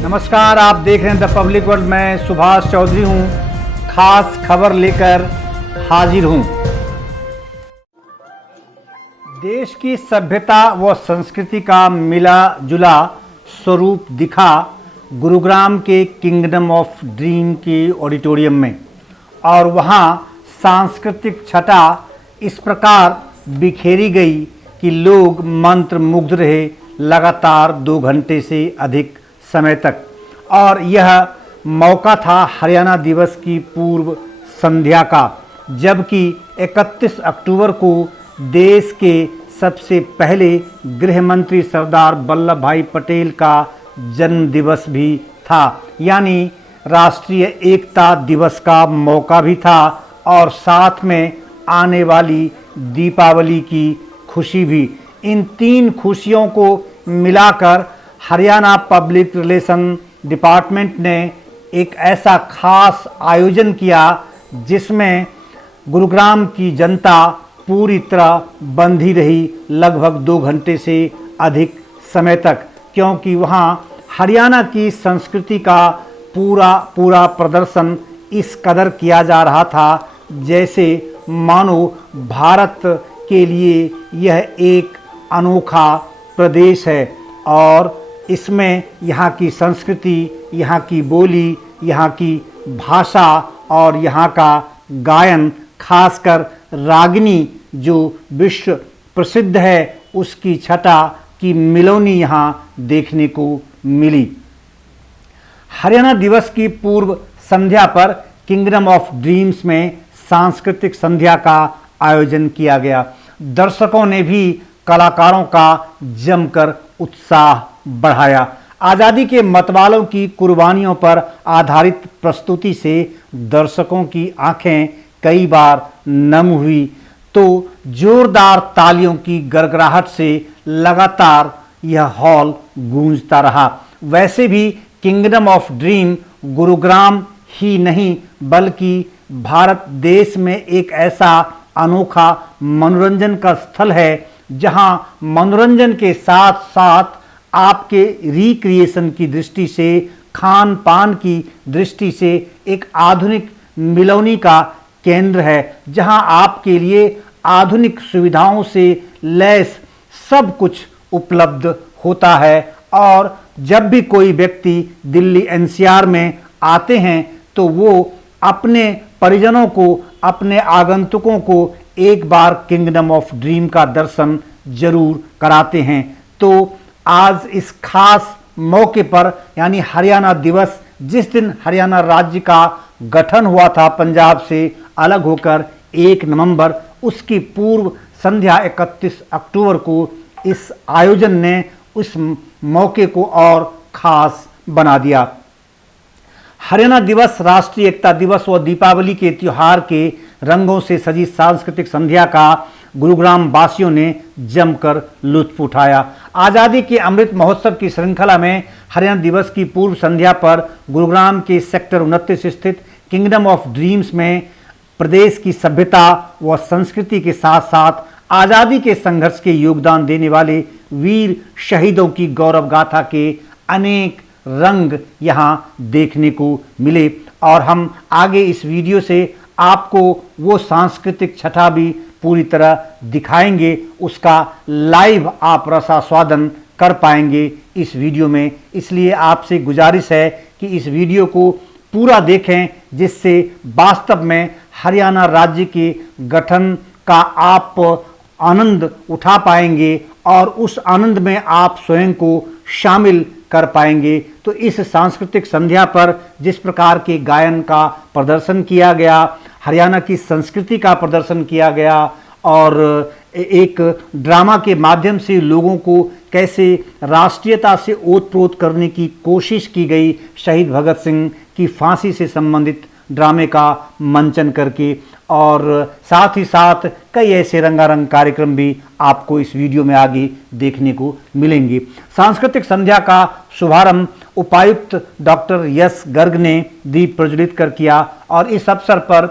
नमस्कार, आप देख रहे हैं द पब्लिक वर्ल्ड। मैं सुभाष चौधरी हूं, खास खबर लेकर हाजिर हूं। देश की सभ्यता व संस्कृति का मिला जुला स्वरूप दिखा गुरुग्राम के किंगडम ऑफ ड्रीम के ऑडिटोरियम में, और वहां सांस्कृतिक छटा इस प्रकार बिखेरी गई कि लोग मंत्र मुग्ध रहे लगातार 2 घंटे से अधिक समय तक। और यह मौका था हरियाणा दिवस की पूर्व संध्या का, जबकि 31 अक्टूबर को देश के सबसे पहले गृह मंत्री सरदार वल्लभ भाई पटेल का जन्म दिवस भी था, यानी राष्ट्रीय एकता दिवस का मौका भी था, और साथ में आने वाली दीपावली की खुशी भी। इन 3 खुशियों को मिलाकर हरियाणा पब्लिक रिलेशन डिपार्टमेंट ने एक ऐसा खास आयोजन किया जिसमें गुरुग्राम की जनता पूरी तरह बंधी रही लगभग 2 घंटे से अधिक समय तक, क्योंकि वहाँ हरियाणा की संस्कृति का पूरा प्रदर्शन इस कदर किया जा रहा था जैसे मानो भारत के लिए यह एक अनोखा प्रदेश है, और इसमें यहाँ की संस्कृति, यहाँ की बोली, यहाँ की भाषा और यहाँ का गायन, खासकर रागिनी जो विश्व प्रसिद्ध है, उसकी छटा की मिलोनी यहाँ देखने को मिली। हरियाणा दिवस की पूर्व संध्या पर किंगडम ऑफ ड्रीम्स में सांस्कृतिक संध्या का आयोजन किया गया। दर्शकों ने भी कलाकारों का जमकर उत्साह बढ़ाया। आज़ादी के मतवालों की कुर्बानियों पर आधारित प्रस्तुति से दर्शकों की आंखें कई बार नम हुई, तो जोरदार तालियों की गड़गड़ाहट से लगातार यह हॉल गूंजता रहा। वैसे भी किंगडम ऑफ ड्रीम गुरुग्राम ही नहीं बल्कि भारत देश में एक ऐसा अनोखा मनोरंजन का स्थल है जहां मनोरंजन के साथ साथ आपके रिक्रिएशन की दृष्टि से, खान पान की दृष्टि से एक आधुनिक मिलौनी का केंद्र है, जहां आपके लिए आधुनिक सुविधाओं से लैस सब कुछ उपलब्ध होता है। और जब भी कोई व्यक्ति दिल्ली एनसीआर में आते हैं तो वो अपने परिजनों को, अपने आगंतुकों को एक बार किंगडम ऑफ ड्रीम का दर्शन जरूर कराते हैं। तो आज इस खास मौके पर, यानी हरियाणा दिवस, जिस दिन हरियाणा राज्य का गठन हुआ था पंजाब से अलग होकर 1 नवंबर, उसकी पूर्व संध्या 31 अक्टूबर को इस आयोजन ने उस मौके को और खास बना दिया। हरियाणा दिवस, राष्ट्रीय एकता दिवस व दीपावली के त्योहार के रंगों से सजी सांस्कृतिक संध्या का गुरुग्राम वासियों ने जमकर लुत्फ उठाया। आज़ादी के अमृत महोत्सव की श्रृंखला में हरियाणा दिवस की पूर्व संध्या पर गुरुग्राम के सेक्टर 29 स्थित किंगडम ऑफ ड्रीम्स में प्रदेश की सभ्यता व संस्कृति के साथ साथ आज़ादी के संघर्ष के योगदान देने वाले वीर शहीदों की गौरव गाथा के अनेक रंग यहाँ देखने को मिले। और हम आगे इस वीडियो से आपको वो सांस्कृतिक छटा भी पूरी तरह दिखाएंगे, उसका लाइव आप रसास्वादन कर पाएंगे इस वीडियो में। इसलिए आपसे गुजारिश है कि इस वीडियो को पूरा देखें, जिससे वास्तव में हरियाणा राज्य के गठन का आप आनंद उठा पाएंगे और उस आनंद में आप स्वयं को शामिल कर पाएंगे। तो इस सांस्कृतिक संध्या पर जिस प्रकार के गायन का प्रदर्शन किया गया, हरियाणा की संस्कृति का प्रदर्शन किया गया, और एक ड्रामा के माध्यम से लोगों को कैसे राष्ट्रीयता से ओतप्रोत करने की कोशिश की गई, शहीद भगत सिंह की फांसी से संबंधित ड्रामे का मंचन करके, और साथ ही साथ कई ऐसे रंगारंग कार्यक्रम भी आपको इस वीडियो में आगे देखने को मिलेंगे। सांस्कृतिक संध्या का शुभारंभ उपायुक्त डॉक्टर यश गर्ग ने दीप प्रज्वलित कर किया, और इस अवसर पर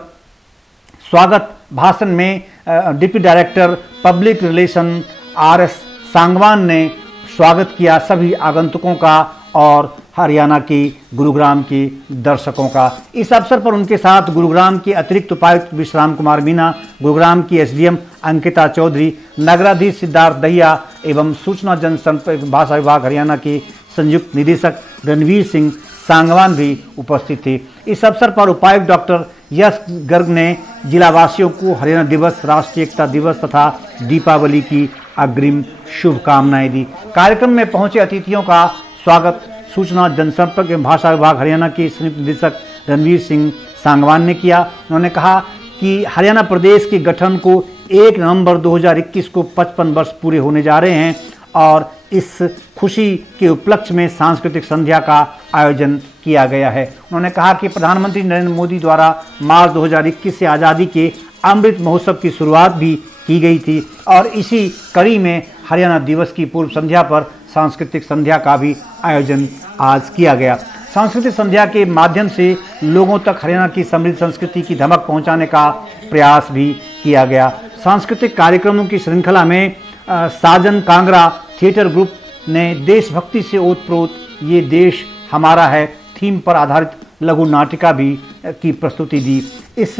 स्वागत भाषण में deputy director public relation R S Sangwan ने स्वागत किया सभी आगंतुकों का, और हरियाणा के गुरुग्राम के दर्शकों का। इस अवसर पर उनके साथ गुरुग्राम के अतिरिक्त उपायुक्त विश्राम कुमार मीना, गुरुग्राम की एसडीएम अंकिता चौधरी, नगराधीश सिद्धार्थ दहिया एवं सूचना जनसंपर्क भाषा विभाग हरियाणा के संयुक्त निदेशक रणवीर सिंह सांगवान भी उपस्थित थे। इस अवसर पर उपायुक्त डॉक्टर यश गर्ग ने जिलावासियों को हरियाणा दिवस, राष्ट्रीय एकता दिवस तथा दीपावली की अग्रिम शुभकामनाएं दी। कार्यक्रम में पहुंचे अतिथियों का स्वागत सूचना जनसंपर्क एवं भाषा विभाग हरियाणा के संयुक्त निदेशक रणवीर सिंह सांगवान ने किया। उन्होंने कहा कि हरियाणा प्रदेश के गठन को 1 नवंबर 2021 को 55 वर्ष पूरे होने जा रहे हैं और इस खुशी के उपलक्ष्य में सांस्कृतिक संध्या का आयोजन किया गया है। उन्होंने कहा कि प्रधानमंत्री नरेंद्र मोदी द्वारा मार्च 2021 से आज़ादी के अमृत महोत्सव की शुरुआत भी की गई थी और इसी कड़ी में हरियाणा दिवस की पूर्व संध्या पर सांस्कृतिक संध्या का भी आयोजन आज किया गया। सांस्कृतिक संध्या के माध्यम से लोगों तक हरियाणा की समृद्ध संस्कृति की धमक पहुंचाने का प्रयास भी किया गया। सांस्कृतिक कार्यक्रमों की श्रृंखला में साजन कांगड़ा थिएटर ग्रुप ने देशभक्ति से ओतप्रोत ये देश हमारा है थीम पर आधारित लघु नाटिका भी की प्रस्तुति दी। इस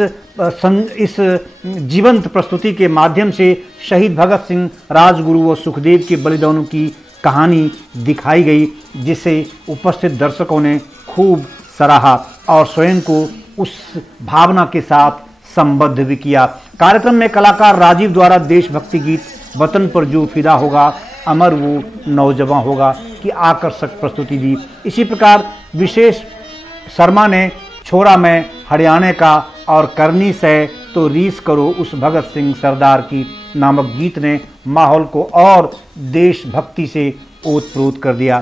जीवंत प्रस्तुति के माध्यम से शहीद भगत सिंह, राजगुरु व सुखदेव के बलिदानों की कहानी दिखाई गई, जिसे उपस्थित दर्शकों ने खूब सराहा और स्वयं को उस भावना के साथ संबद्ध भी किया। कार्यक्रम में कलाकार राजीव द्वारा देशभक्ति गीत वतन पर जो फिदा होगा अमर वो नौजवान होगा की आकर्षक प्रस्तुति दी। इसी प्रकार विशेष शर्मा ने छोरा मैं हरियाणा का और करनी से तो रीस करो उस भगत सिंह सरदार की नामक गीत ने माहौल को और देशभक्ति से ओतप्रोत कर दिया।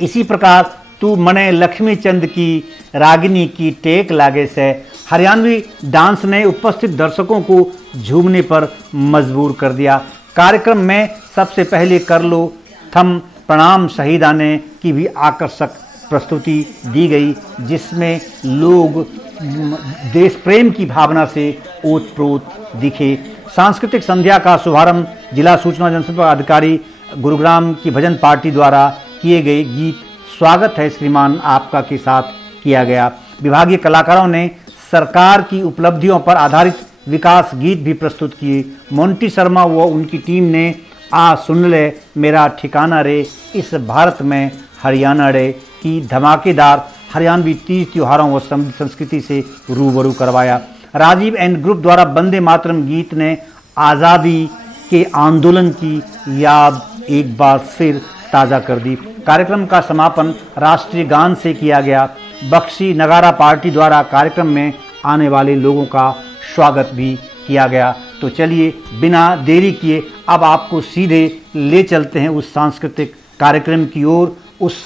इसी प्रकार तू मने लक्ष्मी चंद की रागिनी की टेक लागे से हरियाणवी डांस ने उपस्थित दर्शकों को झूमने पर मजबूर कर दिया। कार्यक्रम में सबसे पहले कर लो थम प्रणाम शहीदाने की भी आकर्षक प्रस्तुति दी गई, जिसमें लोग देश प्रेम की भावना से ओतप्रोत दिखे। सांस्कृतिक संध्या का शुभारंभ जिला सूचना जनसंपर्क अधिकारी गुरुग्राम की भजन पार्टी द्वारा किए गए गीत स्वागत है श्रीमान आपका के साथ किया गया। विभागीय कलाकारों ने सरकार की उपलब्धियों पर आधारित विकास गीत भी प्रस्तुत किए। मोंटी शर्मा व उनकी टीम ने आ सुन ले मेरा ठिकाना रे इस भारत में हरियाणा रे की धमाकेदार हरियाणवी तीज त्योहारों व संस्कृति से रूबरू करवाया। राजीव एंड ग्रुप द्वारा वंदे मातरम गीत ने आज़ादी के आंदोलन की याद एक बार फिर ताज़ा कर दी। कार्यक्रम का समापन राष्ट्रीय गान से किया गया। बख्शी नगारा पार्टी द्वारा कार्यक्रम में आने वाले लोगों का स्वागत भी किया गया। तो चलिए बिना देरी किए अब आपको सीधे ले चलते हैं उस सांस्कृतिक कार्यक्रम की ओर, उस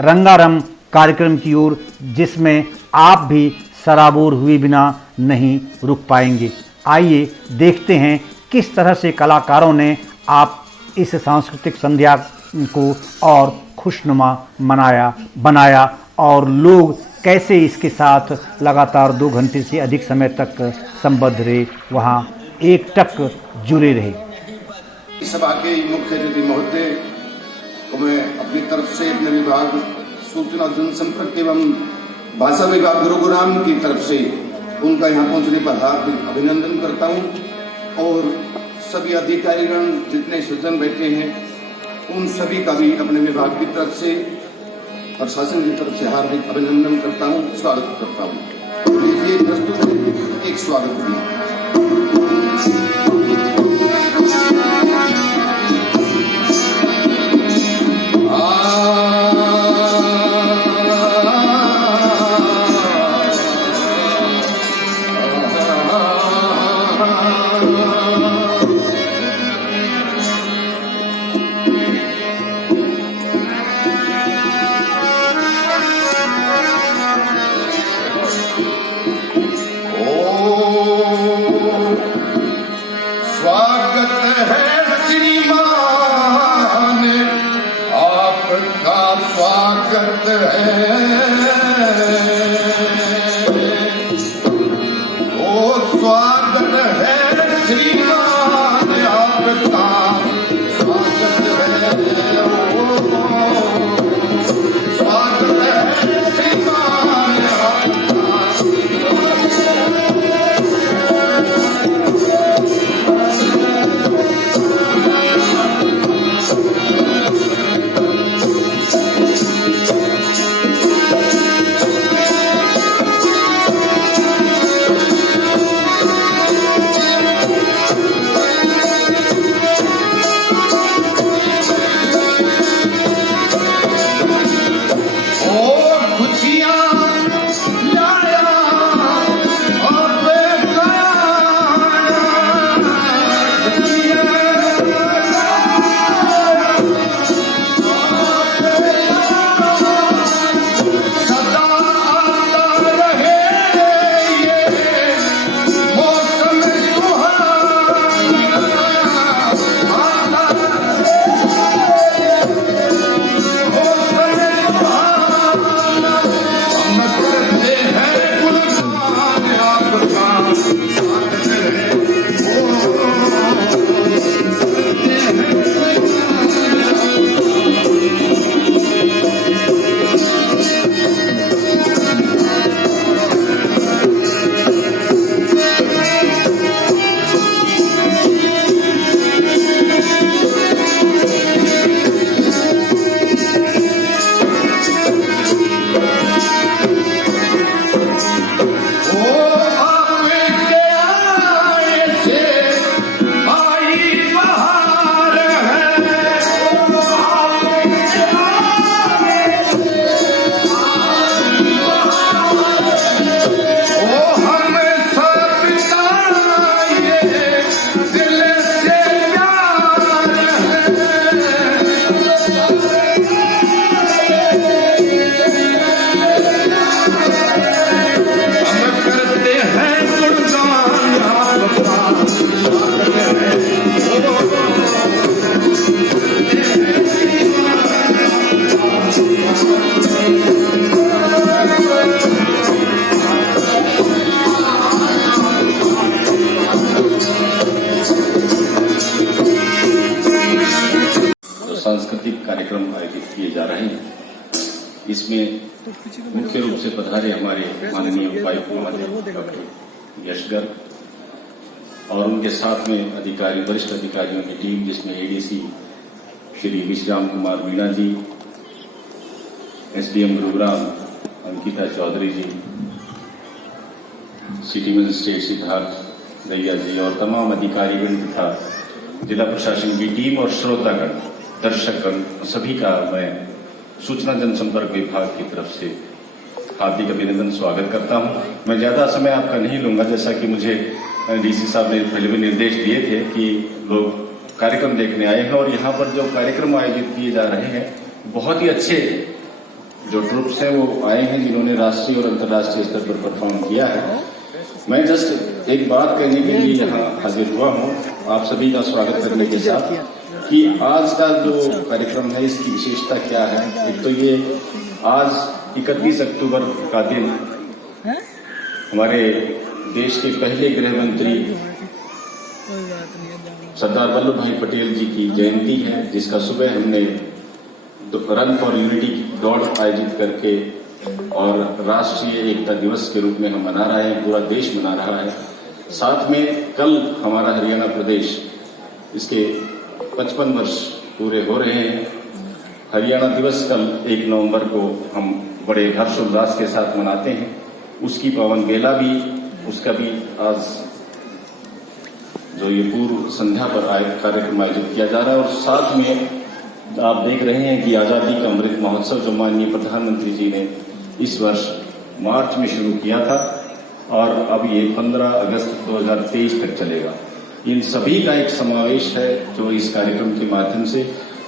रंगारंग कार्यक्रम की ओर जिसमें आप भी सराबोर हुए बिना नहीं रुक पाएंगे। आइए देखते हैं किस तरह से कलाकारों ने आप इस सांस्कृतिक संध्या को और खुशनुमा बनाया और लोग कैसे इसके साथ लगातार 2 घंटे से अधिक समय तक संबद्ध रहे, वहाँ एकटक जुड़े रहे। सभा के मुख्य अतिथि महोदय को मैं अपनी तरफ से अपने विभाग सूचना जनसंपर्क एवं भाषा विभाग गुरुग्राम की तरफ से उनका यहाँ पहुँचने पर हार्दिक अभिनंदन करता हूँ और सभी अधिकारीगण जितने सज्जन बैठे हैं उन सभी का भी अपने विभाग की तरफ से प्रशासन की तरफ से हार्दिक अभिनंदन करता हूँ, स्वागत करता हूँ। ये प्रस्तुत एक स्वागत भी इसमें मुख्य रूप से पधारे हमारे माननीय उपायुक्त महोदय डॉक्टर यश गर्ग और उनके साथ में अधिकारी, वरिष्ठ अधिकारियों की टीम, जिसमें एडीसी श्री विश्राम कुमार मीणा जी, एसडीएम गुरुग्राम अंकिता चौधरी जी, सिटी मजिस्ट्रेट सिद्धार्थ दैया जी और तमाम अधिकारीगण तथा जिला प्रशासन की टीम और श्रोतागण, दर्शकगण सभी का मैं सूचना जनसंपर्क विभाग की तरफ से हार्दिक अभिनंदन स्वागत करता हूं। मैं ज्यादा समय आपका नहीं लूंगा, जैसा कि मुझे डीसी साहब ने पहले भी निर्देश दिए थे कि लोग कार्यक्रम देखने आए हैं और यहाँ पर जो कार्यक्रम आयोजित किए जा रहे हैं, बहुत ही अच्छे जो ट्रुप्स हैं वो आए हैं जिन्होंने राष्ट्रीय और अंतर्राष्ट्रीय स्तर पर परफॉर्म किया है। मैं जस्ट एक बात कहने के लिए यहाँ हाजिर हुआ हूँ आप सभी का स्वागत करने के साथ कि आज का जो कार्यक्रम है इसकी विशेषता क्या है। एक तो ये आज 31 अक्टूबर का दिन हमारे देश के पहले गृह मंत्री सरदार वल्लभ भाई पटेल जी की जयंती है, जिसका सुबह हमने रन फॉर यूनिटी दौड़ आयोजित करके और राष्ट्रीय एकता दिवस के रूप में हम मना रहे हैं, पूरा देश मना रहा है। साथ में कल हमारा हरियाणा प्रदेश इसके 55 वर्ष पूरे हो रहे हैं। हरियाणा दिवस कल 1 नवंबर को हम बड़े हर्षोल्लास के साथ मनाते हैं। उसकी पावन बेला भी, उसका भी आज जो ये पूर्व संध्या पर कार्यक्रम आयोजित किया जा रहा है और साथ में आप देख रहे हैं कि आजादी का अमृत महोत्सव जो माननीय प्रधानमंत्री जी ने इस वर्ष मार्च में शुरू किया था और अब ये 15 अगस्त 2023 तक चलेगा। इन सभी का एक समावेश है जो इस कार्यक्रम के माध्यम से,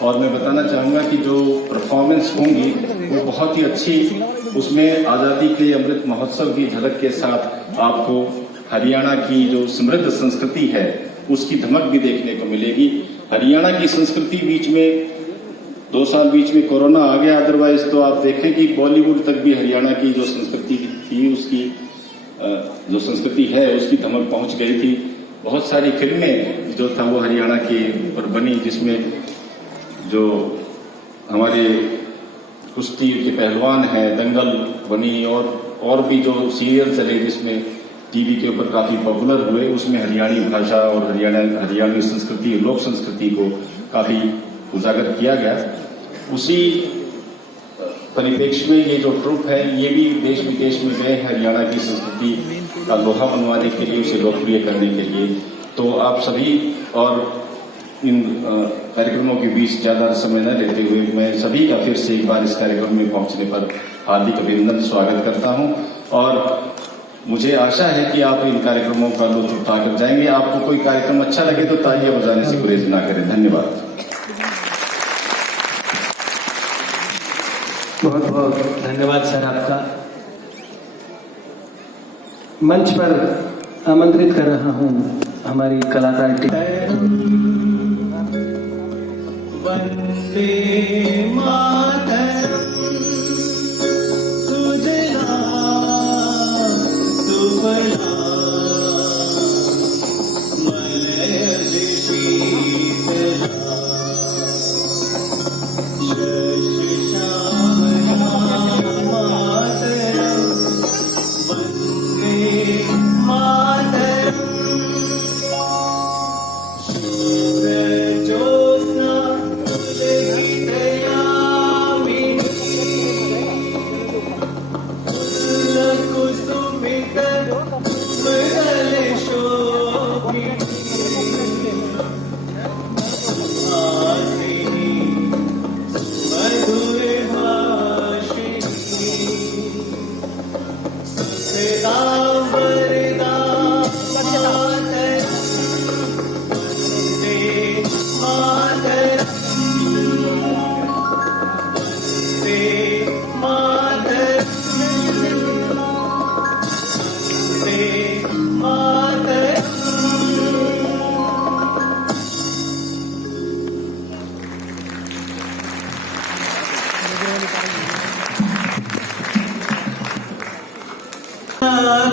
और मैं बताना चाहूंगा कि जो परफॉर्मेंस होंगी वो बहुत ही अच्छी, उसमें आजादी के अमृत महोत्सव की झलक के साथ आपको हरियाणा की जो समृद्ध संस्कृति है उसकी धमक भी देखने को मिलेगी। हरियाणा की संस्कृति बीच में 2 साल बीच में कोरोना आ गया, अदरवाइज तो आप देखें कि बॉलीवुड तक भी हरियाणा की जो संस्कृति थी, उसकी जो संस्कृति है उसकी धमक पहुंच गई थी। बहुत सारी फिल्में जो था वो हरियाणा के ऊपर बनी, जिसमें जो हमारे कुश्ती के पहलवान हैं, दंगल बनी और भी जो सीरियल चले जिसमें टीवी के ऊपर काफी पॉपुलर हुए, उसमें हरियाणी भाषा और हरियाणवी संस्कृति, लोक संस्कृति को काफी उजागर किया गया। उसी परिप्रेक्ष्य में ये जो ट्रुप है ये भी देश विदेश में गए हरियाणा की संस्कृति का लोहा बनवाने के लिए, उसे लोकप्रिय करने के लिए। तो आप सभी और इन कार्यक्रमों के बीच ज्यादा समय न लेते हुए मैं सभी का फिर से एक बार इस कार्यक्रम में पहुंचने पर हार्दिक अभिनंदन स्वागत करता हूं और मुझे आशा है कि आप इन कार्यक्रमों का लुत्फ उठाकर जाएंगे। आपको कोई कार्यक्रम अच्छा लगे तो तालियां बजाने से गुरेज ना करें। धन्यवाद। बहुत बहुत धन्यवाद सर आपका। मंच पर आमंत्रित कर रहा हूं हमारी कलाकार टीम। वंदे मातरम सुजला सुफला मलयज शीतला शशि श्यामला मातरम वंदे मातरम सूरजोत्स्ना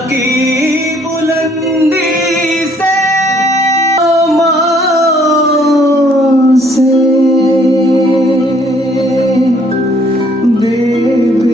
की बुलंदी से से देव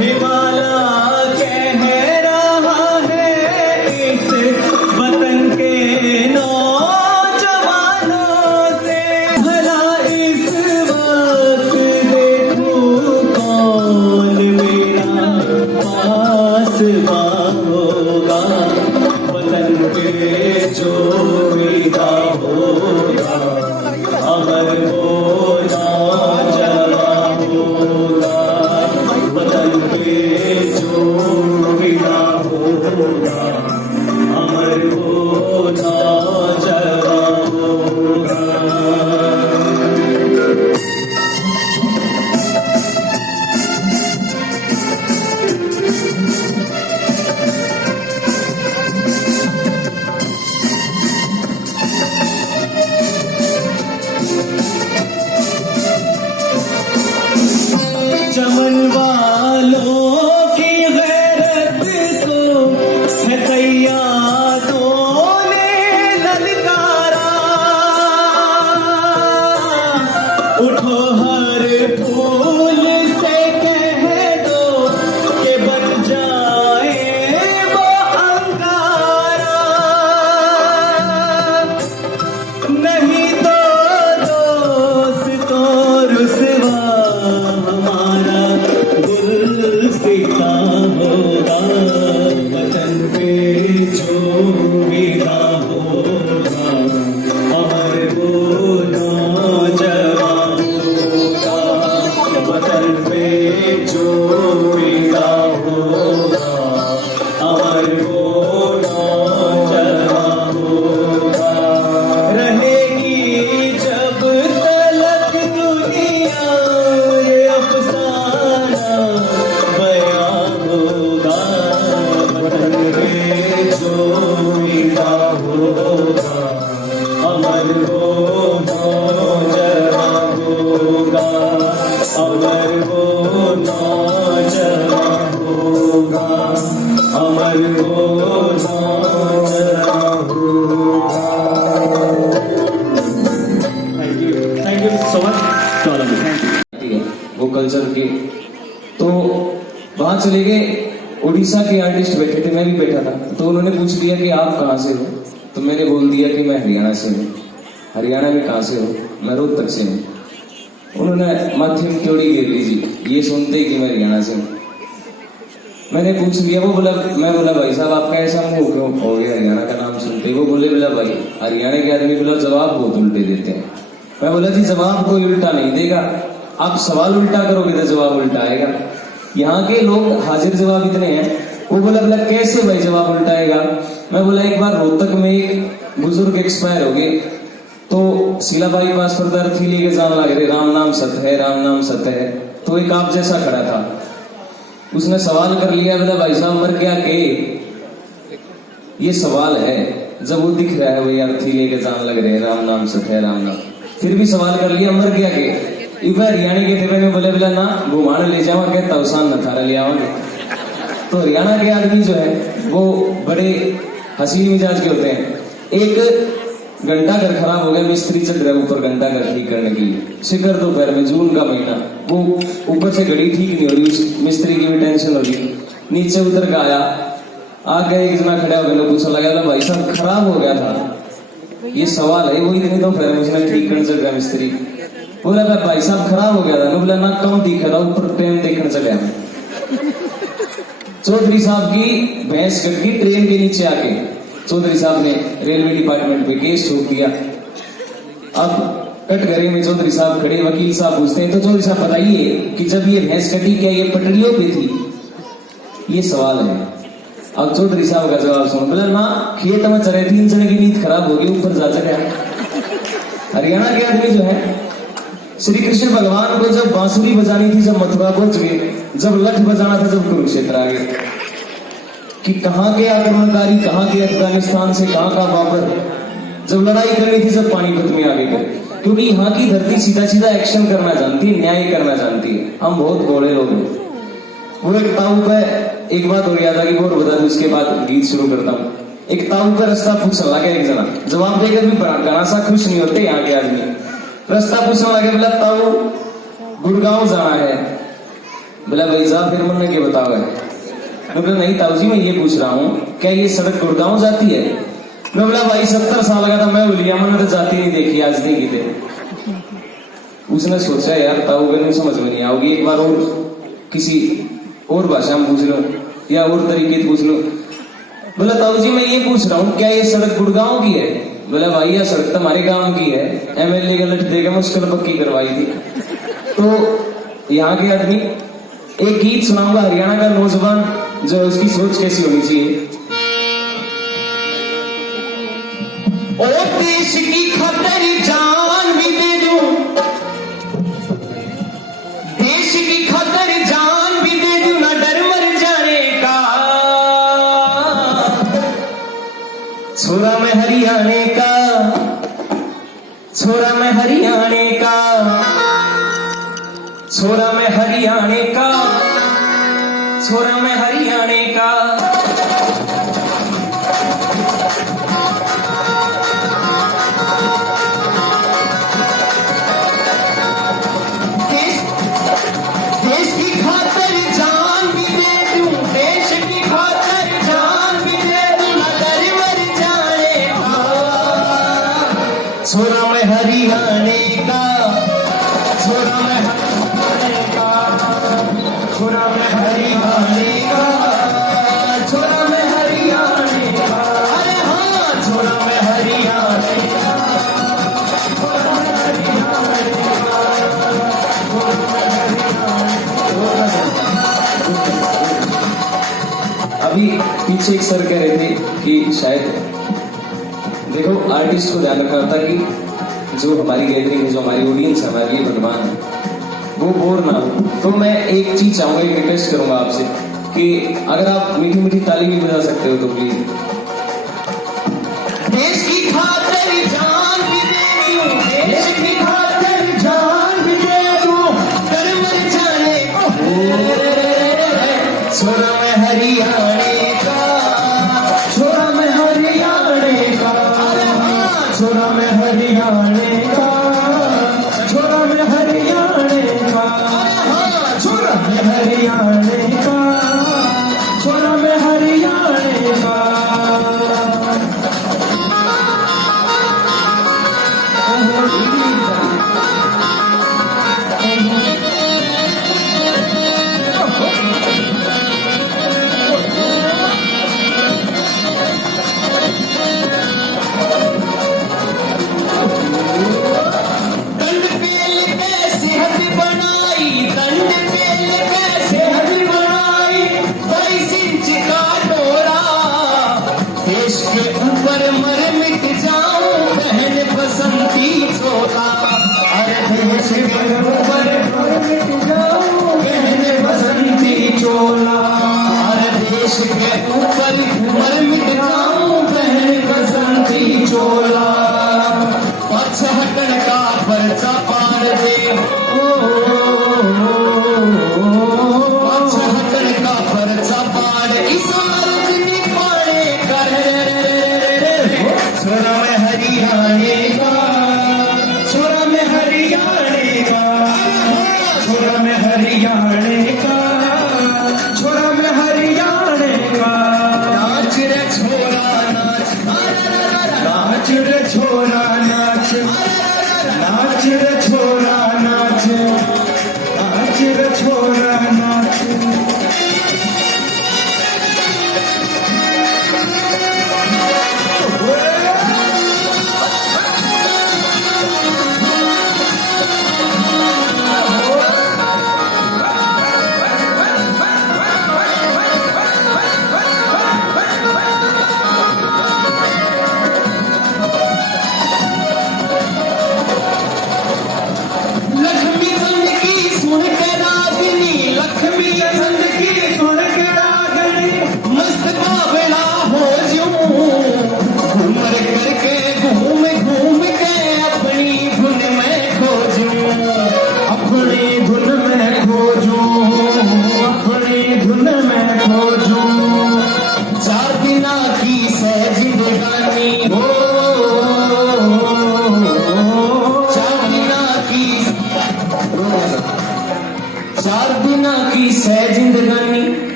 हिमालय कह रहा है इस वतन के नौजवानों से, भला इस वक्त देखूं कौन मेरा पासबा होगा, वतन पे जो विदा होगा अमर वो नौजवान होगा, वतन पे जो विदा होगा अमर वो नौजवान होगा। चमन वालों की गैरत को है सैयादों ने ललकारा, उठो हर फूल से कह दो कि बन जाए वो अंगारा, नहीं तो दोस्तों रुसवा हमारा गुलसिता होगा, वतन पे जो विदा होगा अमर वो नौजवान होगा, वतन पे जो विदा होगा अमर वो नौजवान होगा। रहेगी जब तलक दुनिया ये अफसाना बयां होगा, वतन पे जो विदा होगा अमर वो नौजवान होगा, अमर वो नौजवान होगा, अमर वो नौजवान होगा। Thank you so much to all of you. Thank you. वो कल्चर के तो वहां चले गए, उड़ीसा के आर्टिस्ट बैठे थे, मैं भी बैठा था, तो उन्होंने पूछ लिया कि आप कहाँ से हो, तो मैंने बोल दिया कि मैं हरियाणा से हूँ। हरियाणा में कहाँ से हो? मैं रोहतक से हूँ। उन्होंने मध्यम क्योड़ी गिर लीजिए ये सुनते कि मैं हरियाणा से हूँ। मैंने पूछ लिया, वो बोला, मैं बोला भाई साहब आपका ऐसा मुंह क्यों हो गया हरियाणा का नाम सुनते? वो बोले बोला भाई हरियाणा के आदमी बोला जवाब बहुत उल्टे देते हैं। मैं बोला जी जवाब कोई उल्टा नहीं देगा, आप सवाल उल्टा करोगे तो जवाब उल्टा आएगा। यहाँ के लोग हाजिर जवाब इतने हैं। वो बोला बोला कैसे भाई जवाब उल्टा आएगा? मैं बोला एक बार रोहतक में एक बुजुर्ग एक्सपायर हो गए, तो शिलाबाई पास पर अर्थी लेके जान लग रहे राम नाम सत्य है, राम नाम सत्य है। तो एक आप जैसा खड़ा था, उसने सवाल कर लिया, बोला भाई साहब मर गया के? ये सवाल है, जब वो दिख रहा है वही अर्थी लेके जान लग रहे राम नाम सत्य है, राम नाम। फिर भी सवाल कर लिया मर गया के? एक बार हरियाणा के थे, मैंने बोले बोला ना घुमाने ले जावा क्या तवसान न थारा ले आवांगे। तो हरियाणा के आदमी जो है वो बड़े हसीन मिजाज के होते हैं। एक घंटा घर खराब हो गया, मिस्त्री चल रहा है ऊपर घंटा घर ठीक करने के लिए, शिखर दोपहर में जून का महीना, वो ऊपर से घड़ी ठीक नहीं हो रही, उस मिस्त्री की भी टेंशन हो रही। नीचे उतर के आया, आगे एक जना खड़ा हो गया, पूछने लगा भाई साहब खराब हो गया था, ये सवाल है। वो इतनी दोपहर में उसने ठीक करने चल गया मिस्त्री। बोला भाई साहब खराब हो गया था। बोला ना कम दिखा था, ऊपर ट्रेन देखने चले। चौधरी साहब की भैंस कट गई ट्रेन के नीचे आके। चौधरी साहब ने रेलवे डिपार्टमेंट पे केस ठोक दिया। अब कटघरे में चौधरी साहब खड़े, वकील साहब पूछते हैं तो चौधरी साहब बताइए कि जब ये भैंस कटी क्या ये पटरियों पे थी? ये सवाल है। अब चौधरी साहब का जवाब सुनो। बोला ना खेत में चले, 3 जने की नींद खराब हो गई, ऊपर जा चढ़ा। हरियाणा के आदमी जो है, श्री कृष्ण भगवान को जब बांसुरी बजानी थी, जब मथुरा पहुंच गए, जब लठ बजाना था, जब कुरुक्षेत्र आ गए, कि कहाँ के आक्रमणकारी, कहाँ के अफगानिस्तान से, कहाँ का बाबर, जब लड़ाई करनी थी, जब पानीपत में आगे गए। क्योंकि यहाँ की धरती सीधा सीधा एक्शन करना जानती है, न्याय करना जानती है। हम बहुत घोड़े लोग हैं। वो एक ताऊ पे एक बात हो गया था कि वो बता दूं, उसके बाद गीत शुरू करता हूँ। एक ताऊ का रास्ता पूछने लगा एक जना, जवाब देकर भी घना सा खुश नहीं होते यहाँ के आदमी। रास्ता पूछने लगे, बोला ताऊ गुड़गांव जाना है, बोला भाई साहब फिर मन क्या बताओ है? मैं बोला नहीं ताऊ जी मैं ये पूछ रहा हूँ क्या ये सड़क गुड़गांव जाती है? मैं बोला भाई 70 साल का था मैं बोलिया मैंने तो जाती नहीं देखी आज नहीं की थे। उसने सोचा यार ताऊ को समझ में नहीं आओगी, एक बार और किसी और भाषा में पूछ लो या और तरीके से पूछ लो। बोला ताऊ जी मैं ये पूछ रहा हूँ क्या ये सड़क गुड़गांव की है? बोला भाई यह सड़क तुम्हारे गांव की है, एमएलए का लट देगा मुश्किल पक्की करवाई थी। तो यहाँ के आदमी एक गीत सुनाऊंगा हरियाणा का नौजवान जो उसकी सोच कैसी होनी चाहिए। और देश की खातिर जान भी दे दूं, देश की खातिर जान भी दे दूं, ना डर मर जाने का। छोरा मैं हरियाणे का, छोरा मैं हरियाणे का, छोरा मैं हरियाणे का, छोरा मैं हरियाणे का। देश की खातिर जान भी दे दूं, देश की खातिर जान भी दे दूं, ना डर मर जाने का। छोरा मैं हरियाणे का, छोरा मैं हरियाणे का, छोरा मैं हरियाणे का, छोरा मैं हरियाणे का। अरे हाँ छोरा मैं हरियाणे का, छोरा मैं हरियाणे का, छोरा मैं अभी पीछे एक सर कह रहे थे कि शायद देखो आर्टिस्ट को ध्यान रखना होता है कि जो हमारी गैदरिंग है, जो हमारी ऑडियंस है, हमारे लिए भगवान है, वो बोर ना हो। तो मैं एक चीज चाहूंगा, एक रिक्वेस्ट करूंगा आपसे कि अगर आप मीठी मीठी ताली भी बजा सकते हो तो प्लीज। देश की खातिर जान भी दे दूं, देश की खातिर जान भी दे दूं, डर मर जाने को। छोरा मैं हरियाणे का, छोरा मैं हरियाणे का, छोरा मैं हरियाणे का, छोरा मैं हरियाणे का, छोरा मैं हरियाणे का, छोरा मैं हरियाणे का। दंड पेल पे सेहत बनाई, दंड पेल पे सेहत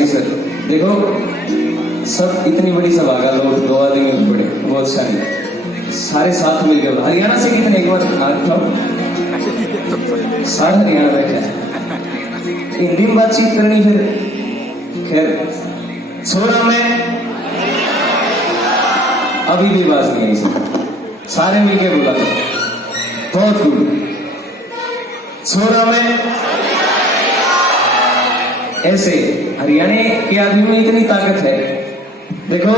नहीं सर, देखो सब इतनी बड़ी सभा का लोग 2 आदमी पड़े, बहुत अच्छा नहीं, सारे साथ मिलकर। हरियाणा से कितने, एक बार हाथ उठाओ, सारा हरियाणा बैठा है। हिंदी में बातचीत करनी, फिर खैर छोड़ा, मैं अभी भी बात नहीं आई सर, सारे मिलकर बोला बहुत गुड, छोड़ा मैं। ऐसे हरियाणा के आदमी में इतनी ताकत है, देखो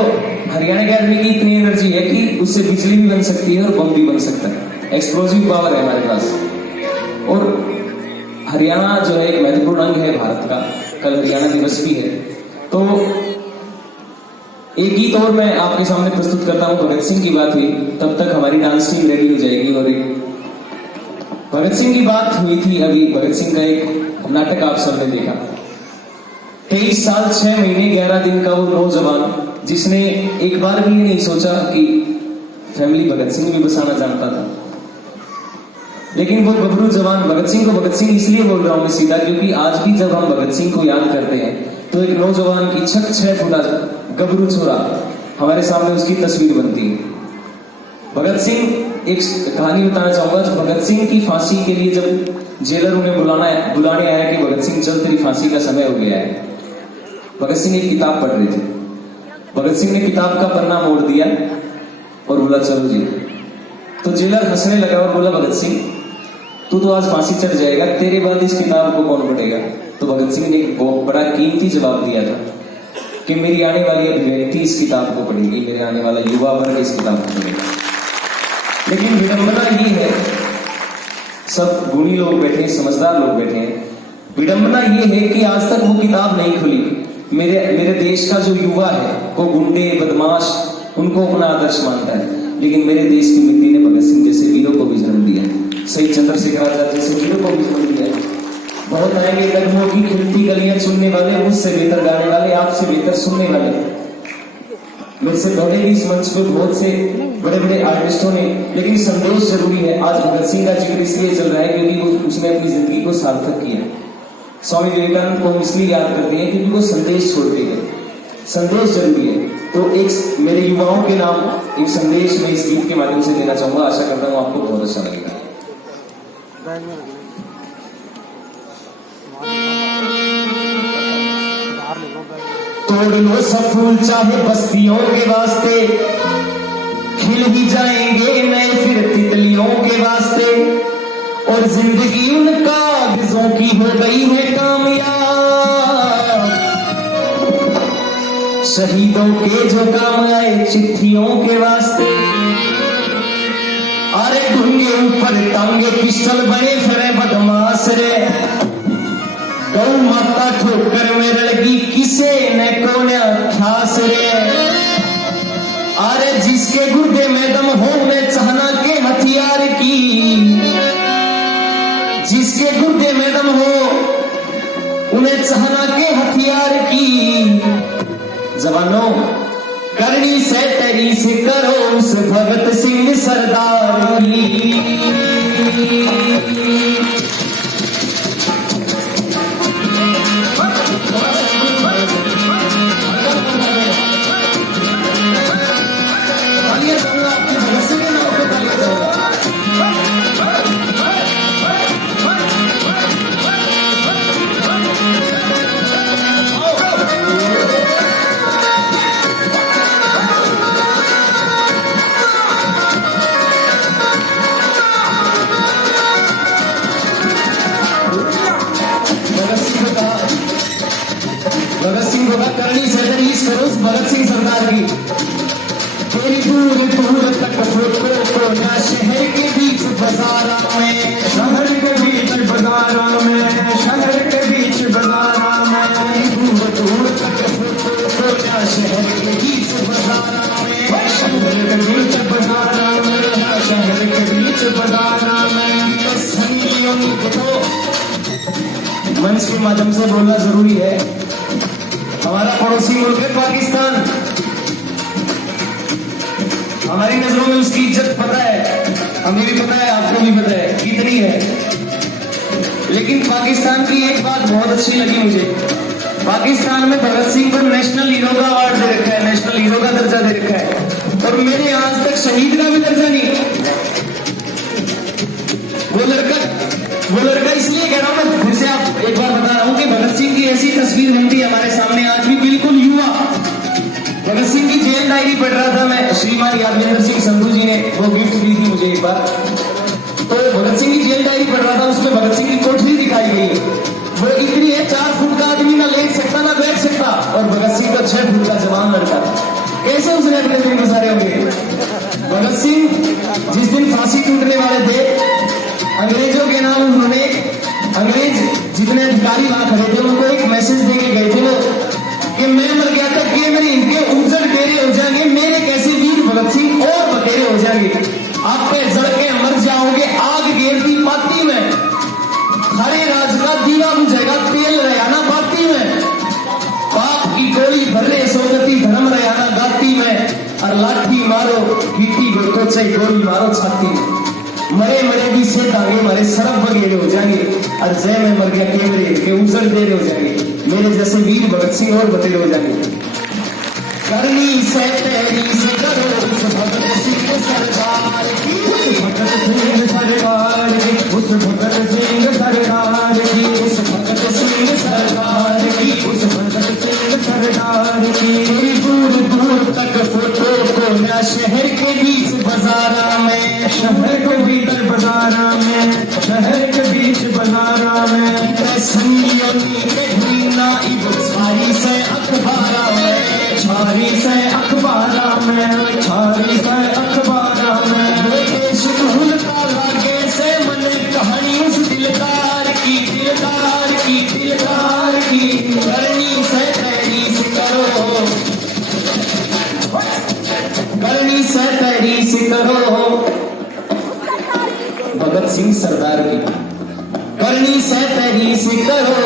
हरियाणा के आदमी की इतनी एनर्जी है कि उससे बिजली भी बन सकती है और बम भी बन सकता है, एक्सप्लोजिव पावर है हमारे पास। और हरियाणा जो है एक महत्वपूर्ण अंग है भारत का, कल हरियाणा दिवस भी है। तो एक गीत और मैं आपके सामने प्रस्तुत करता हूं, भगत सिंह की बात हुई, तब तक हमारी डांस टीम रेडी हो जाएगी। और एक भगत सिंह की बात हुई थी अभी, भगत सिंह का एक नाटक आप सबने देखा, 23 साल 6 महीने 11 दिन का वो नौजवान जिसने एक बार भी नहीं सोचा कि फैमिली भगत सिंह भी बसाना जानता था, लेकिन वो गबरू जवान भगत सिंह को भगत सिंह इसलिए बोल रहा हूं मैं सीधा, क्योंकि आज भी जब हम भगत सिंह को याद करते हैं तो एक नौजवान की 6 फुटा गबरू छोरा हमारे सामने उसकी तस्वीर बनती है। भगत सिंह, एक कहानी बताना चाहूंगा, जो भगत सिंह की फांसी के लिए जब जेलर उन्हें बुलाने आया कि भगत सिंह चल तेरी फांसी का समय हो गया है, भगत सिंह एक किताब पढ़ रहे थे, भगत सिंह ने किताब का पन्ना मोड़ दिया और बोला चलो जी। तो जेलर हंसने लगा और बोला भगत सिंह तू तो आज फांसी चढ़ जाएगा, तेरे बाद इस किताब को कौन पढ़ेगा? तो भगत सिंह ने एक बहुत बड़ा कीमती जवाब दिया था कि मेरी आने वाली अभिव्यक्ति इस किताब को पढ़ेगी, मेरे आने वाला युवा वर्ग इस किताब को पढ़ेगा। लेकिन विडंबना ये है, सब गुणी लोग बैठे हैं, समझदार लोग बैठे हैं, विडंबना ये है कि आज तक वो किताब नहीं खुली। मेरे देश का जो युवा है वो गुंडे बदमाश उनको अपना आदर्श मानता है, लेकिन मेरे देश की मिट्टी ने भगत सिंह जैसे वीरों को भी जन्म दिया, शहीद चंद्रशेखर आजाद जैसे वीरों को भी जन्म दिया। बहुत आएंगे कदमों की खिलती गलियां चुनने वाले, मुझसे बेहतर गाने वाले, आपसे बेहतर सुनने वाले। मेरे से पहले भी इस मंच पे बहुत से बड़े बड़े आर्टिस्टों ने, लेकिन संदेश जरूरी है। आज भगत सिंह का जिक्र इसलिए चल रहा है क्योंकि उसने अपनी जिंदगी को सार्थक किया। स्वामी विवेकानंद को हम इसलिए याद करते हैं क्योंकि वो संदेश छोड़ के गए, संदेश जरूरी है। तो एक मेरे युवाओं के नाम एक संदेश मैं इस गीत के माध्यम से देना चाहूंगा, आशा करता हूं आपको बहुत अच्छा लगेगा। तोड़ लो सब फूल चाहे बस्तियों के वास्ते, खिल ही जाएंगे नए फिर तितलियों के वास्ते, और जिंदगी उन कागजों की हो गई है कामयाब, शहीदों के जो काम आए चिट्ठियों के वास्ते। अरे गुंगे ऊपर टांगे पिस्टल बने फिरे बदमाश रे, गौ माता ठोकर में रड़गी किसे न कोने खास रे। अरे जिसके गुर्दे में दम हो मैं चाहना के हथियार की, जिसके गुर्दे में दम हो उन्हें चाहना के हथियार की। जवानों करनी से तेरी से करो उस भगत सिंह सरदार की। भगत सिंह को करनी से तरीस करो भगत सिंह सरदार की। तेरी दूर दूर तक फोटो को ना शहर के बीच बाजारा में, शहर के बीच बाजारा में, शहर के बीच बाजारा में, दूर दूर तक फोटो को ना शहर के बीच बाजारा में, शहर के बीच बाजारा में, शहर के बीच बाजारा में। संगियों को मंच के माध्यम से बोलना जरूरी है। हमारा पड़ोसी मुल्क है पाकिस्तान, हमारी नजरों में उसकी इज्जत पता है, हमें भी पता है, आपको भी पता है कितनी है। लेकिन पाकिस्तान की एक बात बहुत अच्छी लगी मुझे, पाकिस्तान में भगत सिंह को नेशनल हीरो का अवार्ड दे रखा है, नेशनल हीरो का दर्जा दे रखा है, और मेरे आज तक शहीद का भी दर्जा नहीं। वो लड़का इसलिए कह रहा हूं, मैं फिर से आप एक बार बता रहा हूं कि भगत सिंह की ऐसी तस्वीर बनती है हमारे सामने आज भी बिल्कुल युवा। भगत सिंह की जेल डायरी पढ़ रहा था मैं, श्रीमान यादवेंद्र सिंह संधू जी ने वो गिफ्ट दी थी मुझे एक बार। तो भगत सिंह की जेल डायरी पढ़ रहा था, उसमें भगत सिंह की कोठरी दिखाई गई। वो इतनी है 4 फुट का आदमी, ना लेट सकता ना बैठ सकता, और भगत सिंह का 6 फुट का जवान लड़का। कैसे उसने अपने दिन गुजारे होंगे? भगत सिंह जिस दिन फांसी टूटने वाले थे, अंग्रेजों के नाम उन्होंने, अंग्रेज जितने अधिकारी वहां खड़े थे उनको एक मैसेज देके गए थे वो, कि मैं मर गया था कि मेरे इनके उजड़ डेरे हो जाएंगे, मेरे कैसे वीर भगत सिंह और बटेरे हो जाएंगे, आप पे जड़ के मर जाओगे आग घेरती पाती में, हरे राज का दीवा बुझेगा तेल रयाना बाती में, पाप की गोली भर्रे सोगती धर्म रयाना गाती में, और लाठी मारो गिट्टी गोरखो से गोली मारो छाती में, मरे मरे भी से धागे हमारे सरब बगेरे हो जाएंगे, और जय में मर गया केवरे के उजड़ देरे हो जाएंगे, मेरे जैसे वीर भगत सिंह और बतेरे हो जाएंगे। करनी से तेरी से करो उस भगत सिंह सरकार की, उस भगत सिंह सरकार की, उस भगत सिंह सरकार की, उस भगत सिंह सरकार की, उस भगत सिंह सरकार की। दूर दूर तक फोटो को ना शहर के बीच बाजारा में, शहर के बीच बाजारा में, शहर के बीच बाजारा में, सुनियोनी कहीं ना इब छारी से अखबारा में, छारी से अखबारा में, छारी से अखबारा में, देश भूलता लागे से मन कहानी उस दिलदार की, दिलदार की, दिलदार की। करनी से तेरी से करो, करनी से तेरी से करो भगत सिंह सरदार की, करनी से तेरी से करो।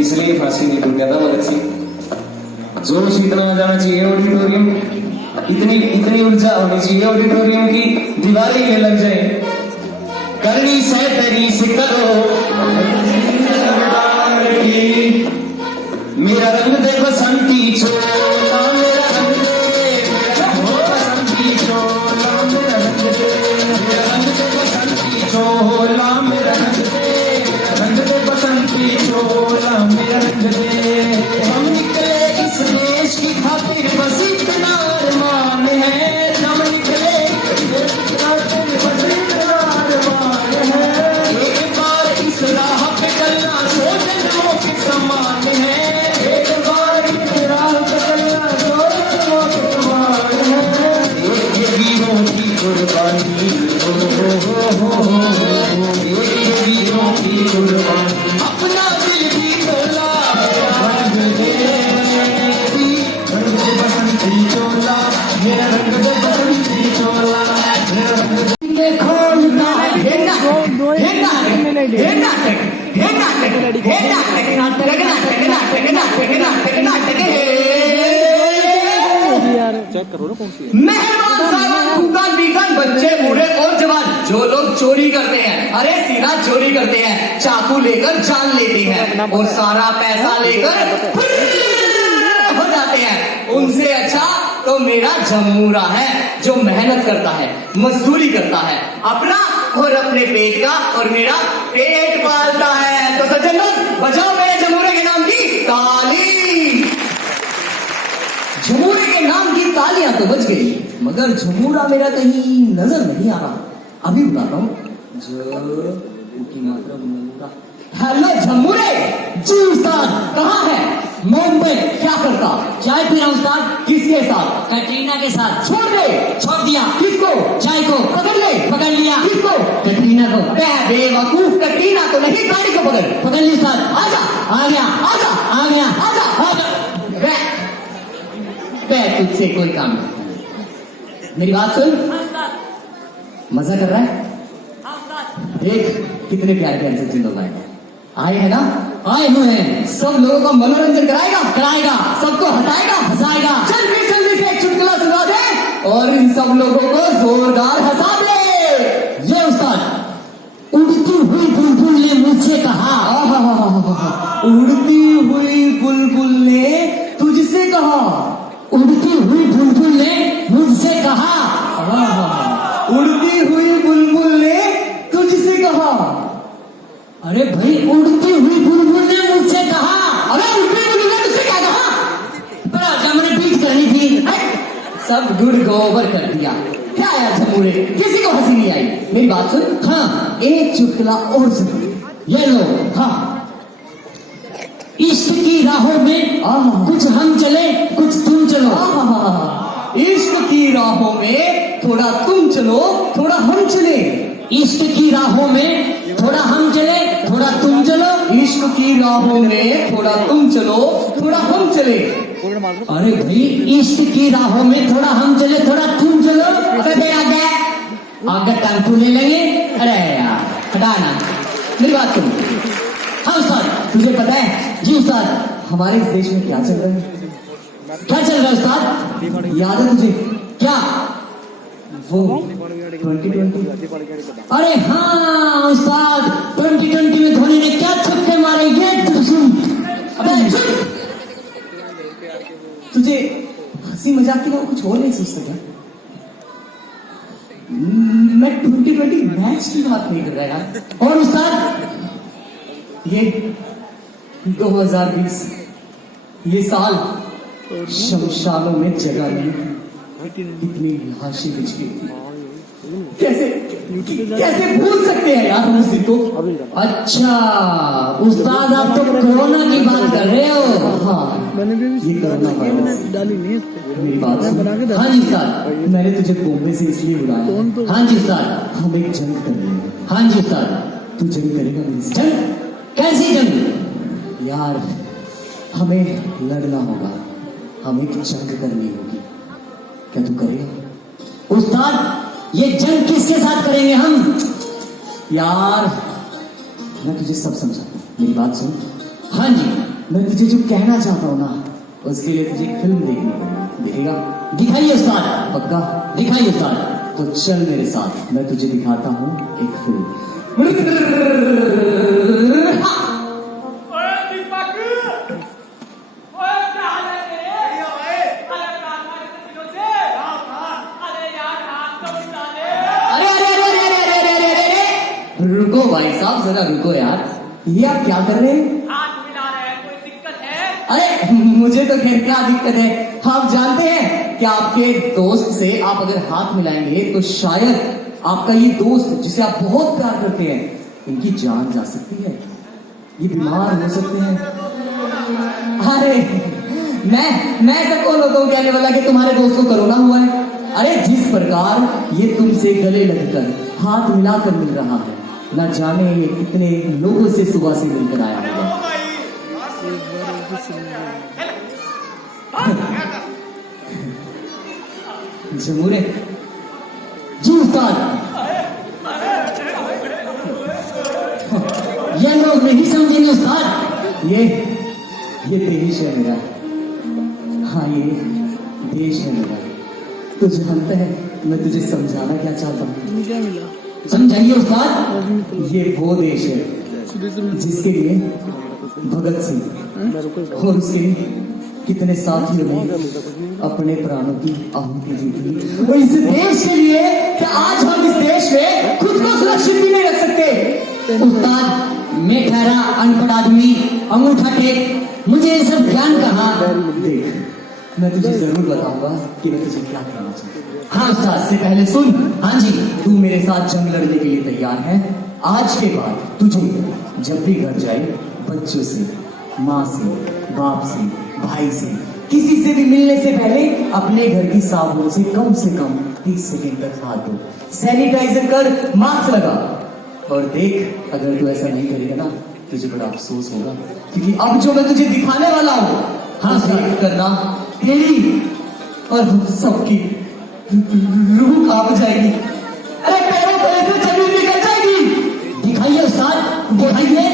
इसलिए फांसी नहीं टूट गया था भगत सिंह। जोश इतना आ जाना चाहिए ऑडिटोरियम, इतनी ऊर्जा होनी चाहिए ऑडिटोरियम की दीवारें ये लग जाए। करनी से तेरी से करो, मेरा रंग दे बसंती चोला, मेरा रंग दे, मेरा बसंती चोला, मेरा रंग दे, मेरा रंग दे बसंती चोला, मेरा रंग दे, मेरा रंग दे बसंती चोला, मेरा रंग दे। हम निकले इस देश की खातिर बस इतना अरमान है, हम निकले इस देश की खातिर बस इतना अरमान है, एक बार इस राह पे चलना सो जन्मों के समान है, एक बार इस राह पे चलना सो जन्मों के समान है। ये वीरों की कुर्बानी, ये वीरों की कुर्बानी, अपना दिल भी तोला, रंग दे बसंती चोला, मेरा रंग दे बसंती चोला, मेरा रंग दे खोलता है। मेहमान साहब, दुकान बीकान, बच्चे बूढ़े और जवान, जो लोग चोरी करते हैं, अरे सीधा चोरी करते हैं, चाकू लेकर जान लेते हैं और सारा पैसा लेकर हो जाते हैं, उनसे अच्छा तो मेरा जमूरा है जो मेहनत करता है, मजदूरी करता है, अपना और अपने पेट का और मेरा पेट पालता है। तो सज्जन लोग बजाओ मेरे जमूरे के नाम की ताली। जमूरे के नाम की तालियां तो बज गई, मगर जमूरा मेरा कहीं नजर नहीं आ रहा। अभी बुलाता हूँ हेलो जमूरे जी। उस्ताद कहाँ है? मुंबई। क्या करता? चाय पी रहा उस्ताद। किसके साथ? कैटरीना के साथ। छोड़ दे। छोड़ दिया। किसको? चाय को। पकड़ ले। पकड़ लिया। किसको? कैटरीना को। बेवकूफ, कैटरीना को नहीं, गाड़ी को पकड़। पकड़ ली उस्ताद। आजा। आ गया। आजा। आ गया। आजा। आजा। तुझसे कोई काम नहीं। मेरी बात सुन। मजा कर रहा है? देख कितने प्यारे प्यारे से लोग आए हैं ना, आए हुए हैं, सब लोगों का मनोरंजन कराएगा, कराएगा, सबको हंसाएगा, हंसाएगा। जल्दी जल्दी से एक चुटकुला सुना दे और इन सब लोगों को जोरदार हंसा दे। ये उस्ताद, उड़ती हुई बुलबुल ने मुझसे मुझसे कहा। उड़ती हुई बुलबुल ने तुझसे कहा। उड़ती हुई बुलबुल ने मुझसे कहा। उड़ती हुई बुलबुल ने तुझसे कहा। अरे भाई, उड़ती हुई बुलबुल ने मुझसे कहा। अरे उड़ती बुलबुल ने तुझसे क्या कहा? बड़ा जमने पीट करनी थी, सब गुड़ गोबर कर दिया। क्या यार झमूरे, किसी को हंसी नहीं आई। मेरी बात सुन। हाँ, एक चुटकुला और सुन। ये लो। हाँ, इश्क की राहों में कुछ हम चले, कुछ तुम चलो। इश्क की राहों में थोड़ा तुम चलो, थोड़ा हम चले। इश्क की राहों में थोड़ा हम चले, थोड़ा तुम चलो। इश्क की राहों में थोड़ा तुम चलो, थोड़ा हम चले। अरे भाई, इश्क की राहों में थोड़ा हम चले, थोड़ा तुम चलो। कभी आगे टांग ले लेंगे। अरे यार, हटाना। मेरी बात सुन। हाँ उस्ताद। तुझे पता है जी उस्ताद, हमारे इस देश में क्या चल रहा है? क्या चल रहा है उस्ताद? याद है तुझे? क्या? वो 2020। अरे हाँ उस्ताद, 2020 में धोनी ने क्या छक्के मारे, ये तो सुन। अबे चुप। तुझे हंसी मजाक के अलावा कुछ और नहीं सोचता क्या? मैं 2020 मैच की बात नहीं कर रहा यार। और उस्ताद, ये 2020 ये साल शमशानों में जगह नहीं, इतनी लाशें बिछ गई थी। कैसे भूल सकते हैं यार हम उस दिन को? अच्छा उस्ताद, आप तो कोरोना की बात कर रहे हो। हाँ, ये कोरोना वायरस। मेरी बात सुन। हाँ जी उस्ताद। मैंने तुझे बॉम्बे से इसलिए बुलाया। हाँ जी उस्ताद। हम एक जंग कर रहे हैं। हाँ जी उस्ताद। तू जंग करेगा मेरे से? जंग? कैसी जंग? यार, हमें लड़ना होगा, हमें एक जंग करनी होगी। क्या तू करेगा? उस्ताद, ये जंग किसके साथ करेंगे हम? यार, मैं तुझे सब समझाता हूँ, मेरी बात सुन। हाँ जी। मैं तुझे जो कहना चाहता हूँ ना, उसके लिए तुझे फिल्म देखनी पड़ेगी। देखेगा? दिखाइए उस्ताद। पक्का? दिखाइए उस्ताद। तो चल मेरे साथ, मैं तुझे दिखाता हूँ एक फिल्म। रुको भाई साहब, जरा रुको यार। ये आप क्या कर रहे हैं? हाथ मिला रहे हैं, कोई दिक्कत है? अरे मुझे तो खैर क्या दिक्कत है। आप जानते हैं कि आपके दोस्त से आप अगर हाथ मिलाएंगे तो शायद आपका ये दोस्त जिसे आप बहुत प्यार करते हैं, इनकी जान जा सकती है, ये बीमार हो सकते हैं। अरे मैं सबको लोगों को कहने वाला कि तुम्हारे दोस्त को कोरोना हुआ है। अरे जिस प्रकार ये तुमसे गले लगकर हाथ मिलाकर मिल रहा है, ना जाने ये कितने लोगों से सुबह से मिलकर आया होगा। जमूरे जी उस्ताद। ये लोग नहीं समझेंगे उस्ताद। ये देश है मेरा। हाँ, ये देश है मेरा। तू जानता है मैं तुझे समझाना क्या चाहता हूँ? समझाइए उस्ताद। ये वो देश है जिसके लिए भगत सिंह और उसके कितने साथियों ने अपने प्राणों की आहुति दी थी। वो इस देश के लिए कि आज हम इस देश में खुद को सुरक्षित भी नहीं रख सकते। उस्ताद, मैं ठहरा अनपढ़ आदमी, अंगूठा टेक, मुझे ये सब ज्ञान कहाँ? देख, मैं तुझे जरूर बताऊंगा कि मैं तुझे क्या कहना चाहता हूँ। हाँ उस्ताद, से पहले सुन। हाँ जी। तू मेरे साथ जंग लड़ने के लिए तैयार है? आज के बाद तुझे जब भी घर जाए, बच्चों से, माँ से, बाप से, भाई से, किसी से भी मिलने से पहले अपने घर की साबुन से कम 30 सेकंड तक हाथ धो, सैनिटाइजर कर, मास्क लगा। और देख, अगर तू ऐसा नहीं करेगा ना, तुझे बड़ा अफसोस होगा, क्योंकि अब जो मैं तुझे दिखाने वाला हूँ, हाँ देख करना, तेरी और हम सबकी रूह कांप जाएगी। अरे पैरों तले से जमीन निकल जाएगी। दिखाइए उस्ताद, दिखाइए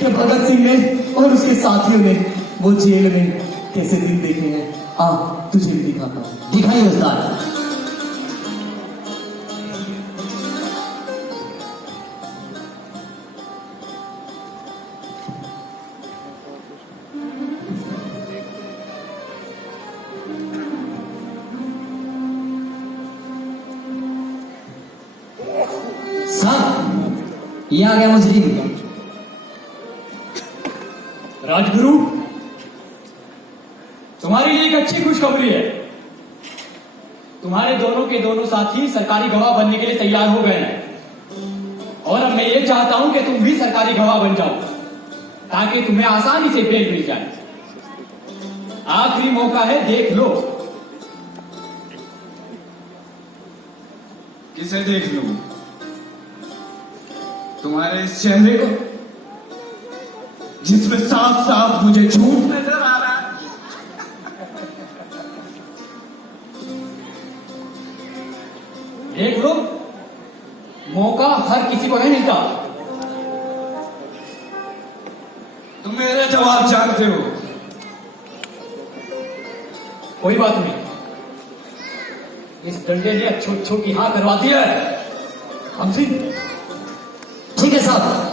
कि भगत सिंह ने और उसके साथियों ने वो जेल में कैसे दिन देखे हैं। आ, तुझे भी दिखाता हूँ। दिखाइए उस्ताद। ये आ गया मुजरिम। राजगुरु, तुम्हारे लिए एक अच्छी खुशखबरी है। तुम्हारे दोनों के दोनों साथी सरकारी गवाह बनने के लिए तैयार हो गए हैं और अब मैं ये चाहता हूं कि तुम भी सरकारी गवाह बन जाओ ताकि तुम्हें आसानी से बेल मिल जाए। आखिरी मौका है, देख लो। किसे देख लूं? तुम्हारे इस चेहरे को जिसमें साफ साफ मुझे झूठ नजर आ रहा है। देख लो, मौका हर किसी को नहीं मिलता। तुम मेरा जवाब जानते हो। कोई बात नहीं, इस डंडे ने अच्छो अच्छो की हाँ करवा दिया है। हमसी, ठीक है साहब।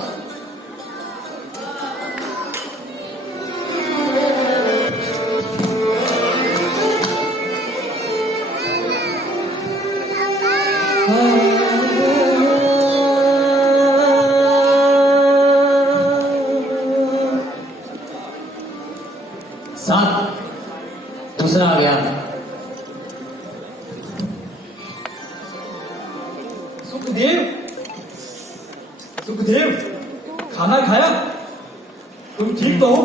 साहब, दूसरा आ गया। सुखदेव, सुखदेव, खाना खाया? तुम ठीक तो हो?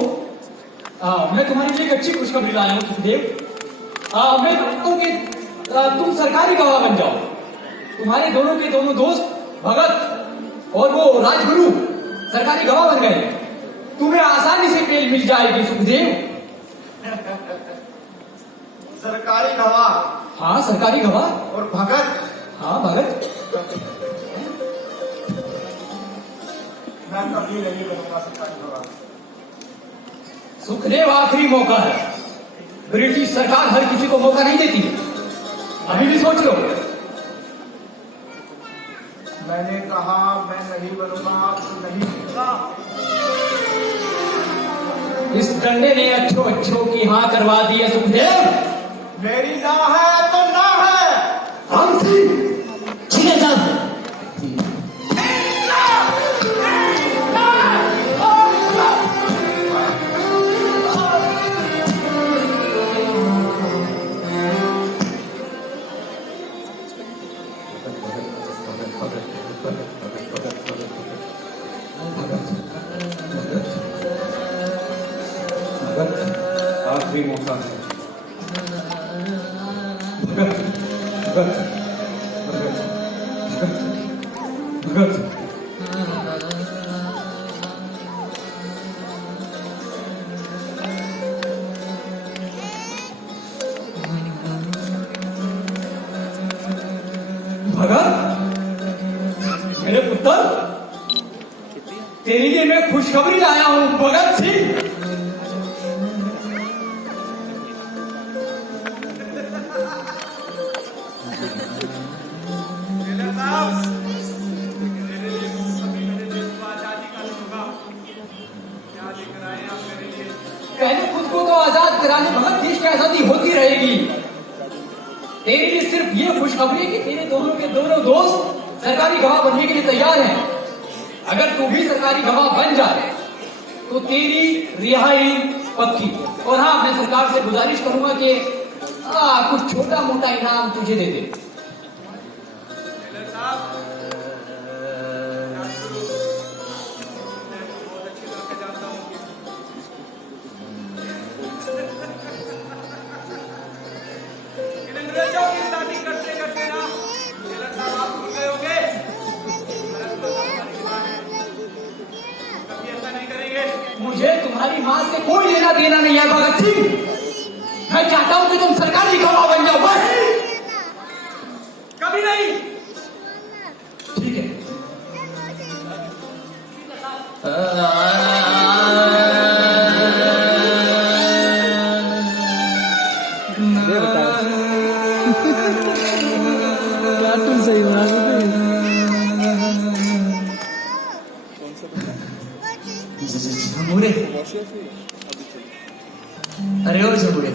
मैं तुम्हारे लिए एक अच्छी खुशखबरी लाया हूं सुखदेव। मैं चाहता हूं कि तुम सरकारी गवाह बन जाओ। तुम्हारे दोनों के दोनों दोस्त भगत और वो राजगुरु सरकारी गवाह बन गए। तुम्हें आसानी से बेल मिल जाएगी सुखदेव। सरकारी गवाह? हाँ, सरकारी गवाह। और भगत? हाँ, भगत। मैं कभी नहीं बनूंगा सरकारी गवाह। सुखदेव, आखिरी मौका है। ब्रिटिश सरकार हर किसी को मौका नहीं देती। अभी भी सोच लो। मैंने कहा मैं नहीं बनूंगा तो नहीं बनूंगा। इस डंडे ने अच्छो अच्छो की हाँ करवा दी है सुखदेव। मेरी ना है तो ना है। हम ठीक है साहब। आखिरी मौका है। भगत, भगत, मेरे पुत्र, तेरे लिए मैं खुशखबरी लाया हूं भगत सिंह। पहले खुद को तो आजाद कराने भगत देश की आजादी होती रहेगी। तेरे लिए सिर्फ ये खुशखबरी है कि तेरे दोनों के दोनों दोस्त सरकारी गवाह बनने के लिए तैयार हैं। अगर तू भी सरकारी गवाह बन जाए तो तेरी रिहाई पक्की। और हाँ, मैं सरकार से गुजारिश करूंगा कि कुछ छोटा मोटा इनाम तुझे दे दे। मुझे तुम्हारी मां से कोई लेना देना नहीं है भगत सिंह। मैं चाहता हूं कि तुम सरकारी गवाह बन जाओ, बस। कभी नहीं। ठीक है। झमुरे, अरे ओ झमुरे,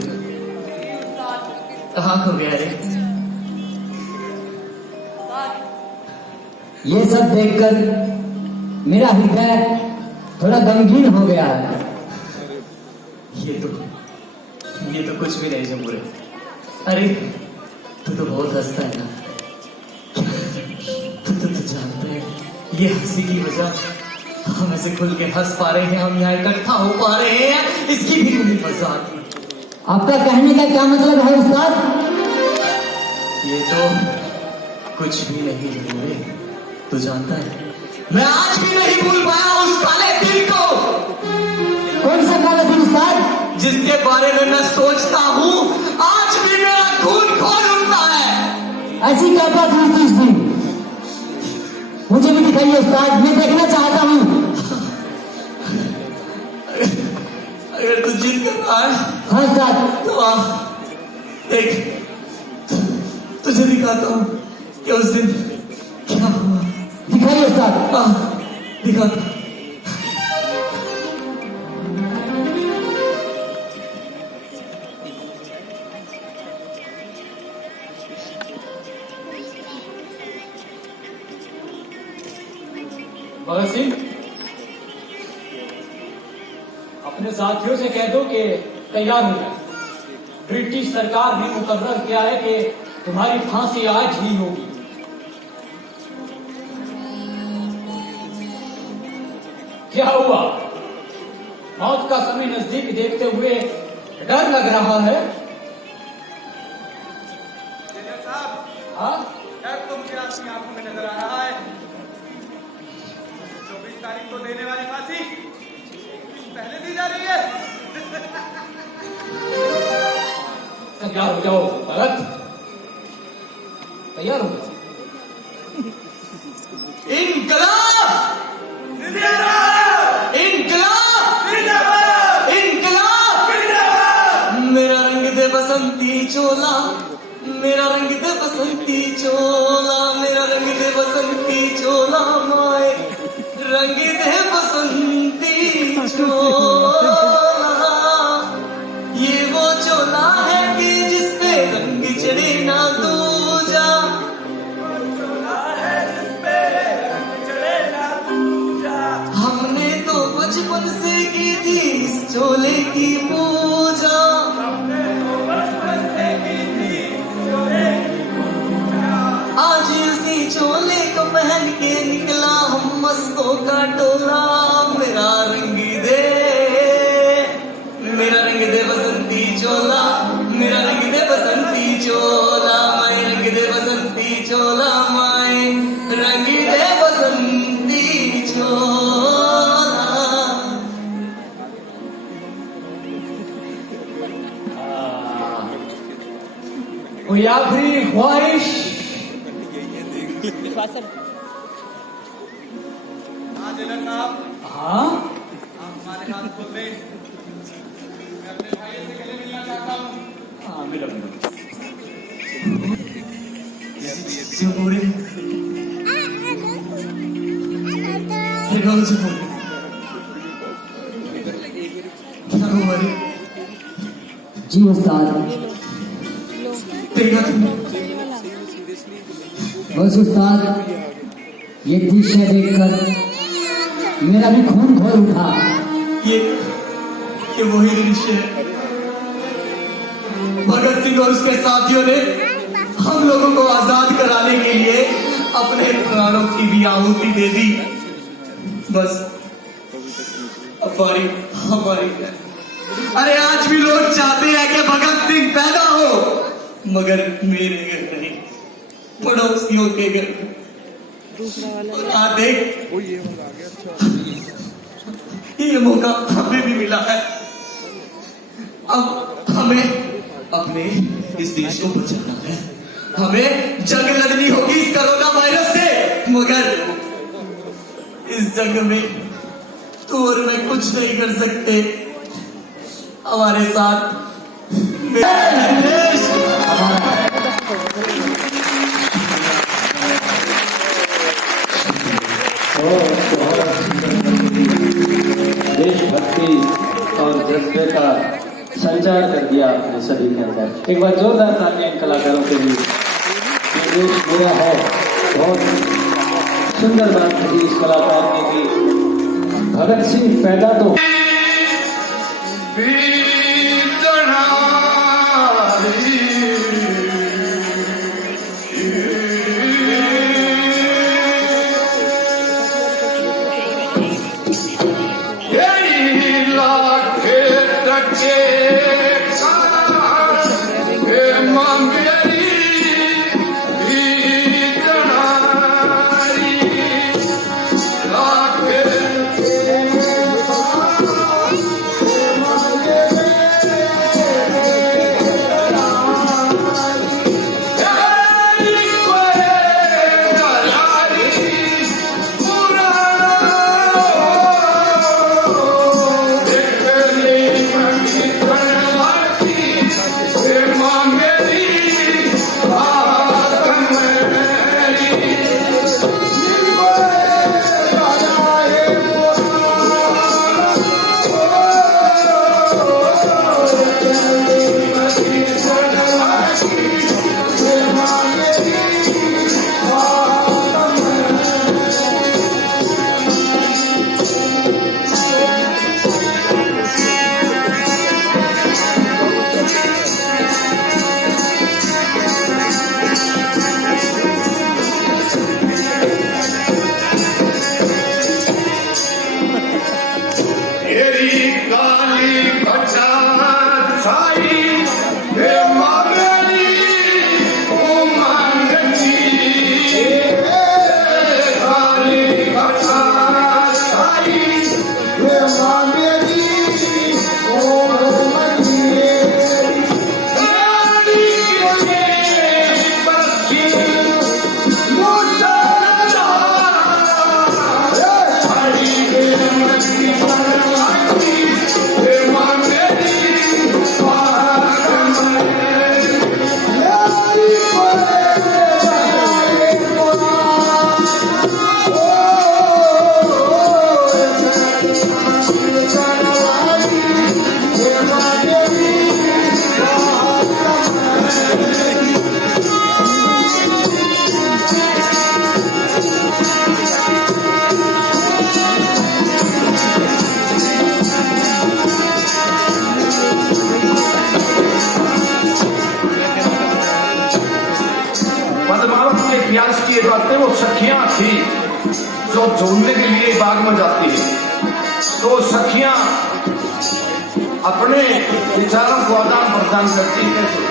कहाँ खो गया रे? ये सब देखकर मेरा हृदय थोड़ा गमगीन हो गया है। ये तो कुछ भी नहीं जमूरे। अरे तू तो बहुत हंसता है ना। तू जानते हैं ये हंसी की वजह हम ऐसे खुल के हंस पा रहे हैं, हम यहाँ इकट्ठा हो पा रहे हैं, इसकी भी कोई मजा आती है। आपका कहने का क्या मतलब है उस्ताद? ये तो कुछ भी नहीं जमूरे। तू जानता है मैं आज भी नहीं भूल पाया उस काले दिल को। कौन सा काला दिन उस्ताद? जिसके बारे में मैं सोचता हूँ आज भी मेरा खून खोल उठता है। ऐसी क्या बात हुई थी उस दिन? मुझे भी दिखाइए उस्ताद, मैं देखना चाहता हूँ। अगर तू जिद कर रहा है हाँ उस्ताद। तो आ देख, तुझे दिखाता हूँ कि उस दिन क्या हुआ। दिखाइए उस्ताद। दिखाता। भगत सिंह, अपने साथियों से कह दो कि तैयार हो जाए। ब्रिटिश सरकार ने मुकर्रर किया है कि तुम्हारी फांसी आज ही होगी। क्या हुआ? मौत का समय नजदीक देखते हुए डर लग रहा है? हाँ? तुमकी आंखों में नजर आ रहा है। 24 तारीख को देने वाली फांसी पहले दी जा रही है। तैयार हो जाओ भगत, तैयार हो जाओ। इनकलाब! इनकलाब! इनकलाब! मेरा रंग दे बसंती चोला, मेरा रंग दे बसंती चोला, मेरा रंग दे बसंती चोला, माए रंग दे बसंती चोला। ये वो चोला है कि जिसपे रंग चढ़े ना दूजा। हमने तो बचपन से की थी इस चोले की पूजा। आज उसी चोले को पहन के निकला हम मस्तों का टोला। मेरा रंग दे, मेरा रंग दे बसंती चोला, मेरा रंग दे बसंती चोला, माए रंग दे बसंती चोला, माए रंग दे बसंती चोला। कोई आखिरी ख्वाहिश? हाँ? हमारे हाथ खोल दे। मैं अपने भाई से गले मिलना चाहता हूँ। हाँ, मिलो मिलो। जमूरे क्या हुआ रे? जी उस्ताद। देखा तुमने? बस उस्ताद, ये दृश्य देखकर मेरा भी खून खौल उठा। ये वही दृश्य है। भगत सिंह और उसके साथियों ने हम लोगों को आजाद कराने के लिए अपने प्राणों की भी आहुति दे दी। बस हमारी अरे आज भी लोग चाहते हैं कि भगत सिंह पैदा हो, मगर मेरे घर नहीं, पड़ोसियों के घर। और आज देख, ये मौका हमें भी मिला है। अब हमें अपने इस देश को बचाना है। हमें जंग लड़नी होगी इस कोरोना वायरस से, मगर इस जंग में तू और मैं कुछ नहीं कर सकते। हमारे साथ देश देशभक्ति और जज्बे का संचार कर दिया आपने सभी के अंदर। एक बार जोरदार तालियां इन कलाकारों के लिए। ये देश मेरा है, बहुत सुंदर बात कही इस कलाकार ने कि भगत सिंह पैदा तो प्रयास किए जाते वो सखियां थी जो झूमने के लिए बाग में जाती है, तो सखियां अपने विचारों को आदान प्रदान करती है।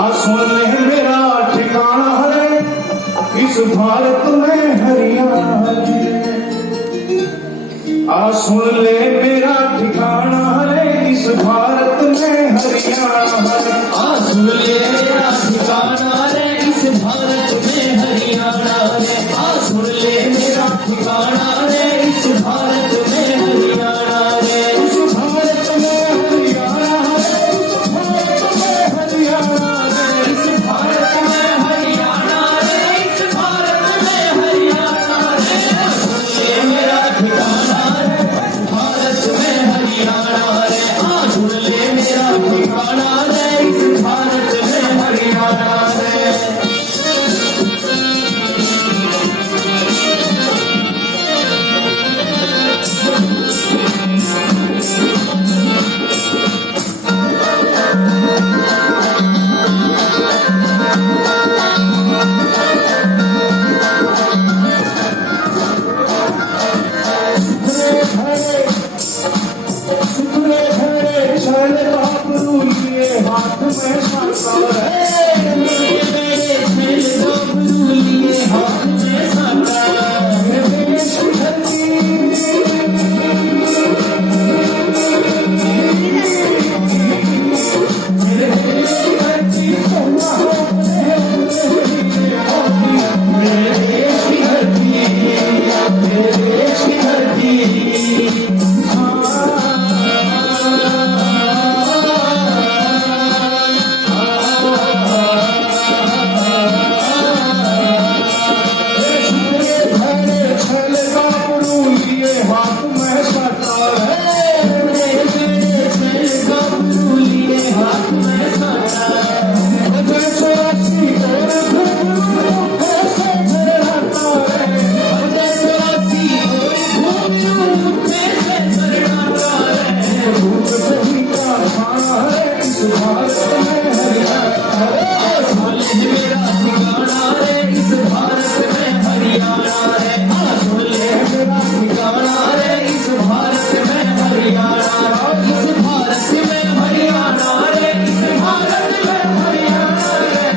आज सुन ले मेरा ठिकाना है इस भारत में हरियाणा है। आज सुन ले मेरा ठिकाना है इस भारत में हरियाणा है। आज सुन ले मेरा ठिकाना है इस भारत में हरियाणा है। आज सुन ले मेरा ठिकाना है इस भारत में हरियाणा है। इस भारत में हरियाणा है, इस भारत में हरियाणा है, इस भारत में हरियाणा है। इस भारत में हरियाणा है। सुन ले मेरा ठिकाना है भारत में हरियाणा है। आज सुन ले हाथ में सटा है, मेरे चल गबरू लिए हाथ में सटा है, जैसे अस्सी और घुंघरू ऐसे झरनाता है, जैसे आसी और घुंघरू ऐसे झरनाता है, भूत कभी का खाना है इस भारत में हरियाणा है, सुन ले मेरा ठिकाना है इस भारत में हरियाणा है, सुन ले मेरा ठिकाना है इस भारत में हरियाणा, इस भारत में हरियाणा है, इस भारत में हरियाणा है,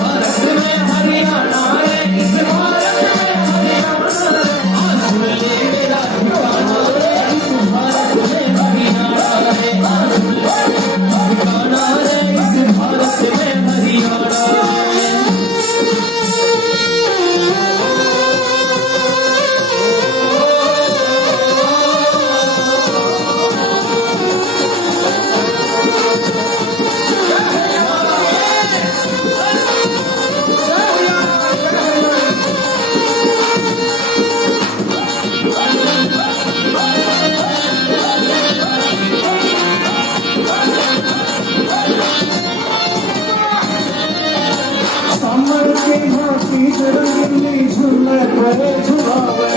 भारत में हरियाणा है, इस भारत में हरियाणा है, सुन ले मेरा ठिकाना है इस भारत में हरियाणा है, सुन ले ठिकाना है इस भारत में हरियाणा है। सामर के भांति रंगीली झूले पे झुलावे,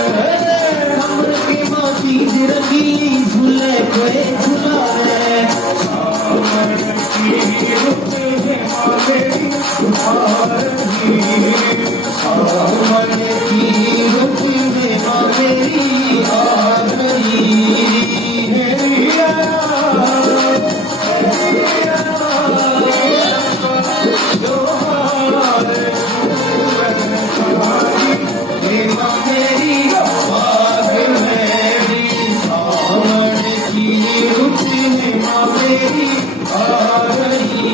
कमर की माटी रंगीली झूले पे झुलावे, सामर की रुते हैं मावेरी भारती, सावन की रुती में माँ मेरी आ गई, माँ मेरी बाग मेरी, सावन की रुती में माँ मेरी आ गई,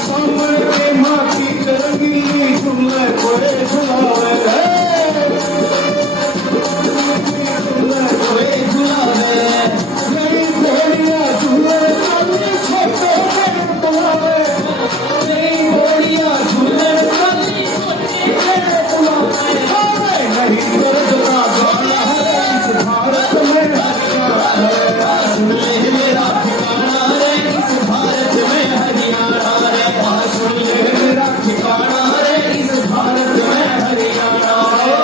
सामर के भांति रंगीली झूले पे झुलावे, कोई झुलावे, मेरी भेड़िया झूले वाली छोटे बड़े बुलावे, मेरी घोड़िया झूले वाली छोटे बड़े बुलावे, नहीं दर्द का गाना है इस भारत में हरियाणा है, सुन ले मेरा ठिकाना है इस भारत में हरियाणा है, सुन ले मेरा ठिकाना है इस भारत में हरियाणा है।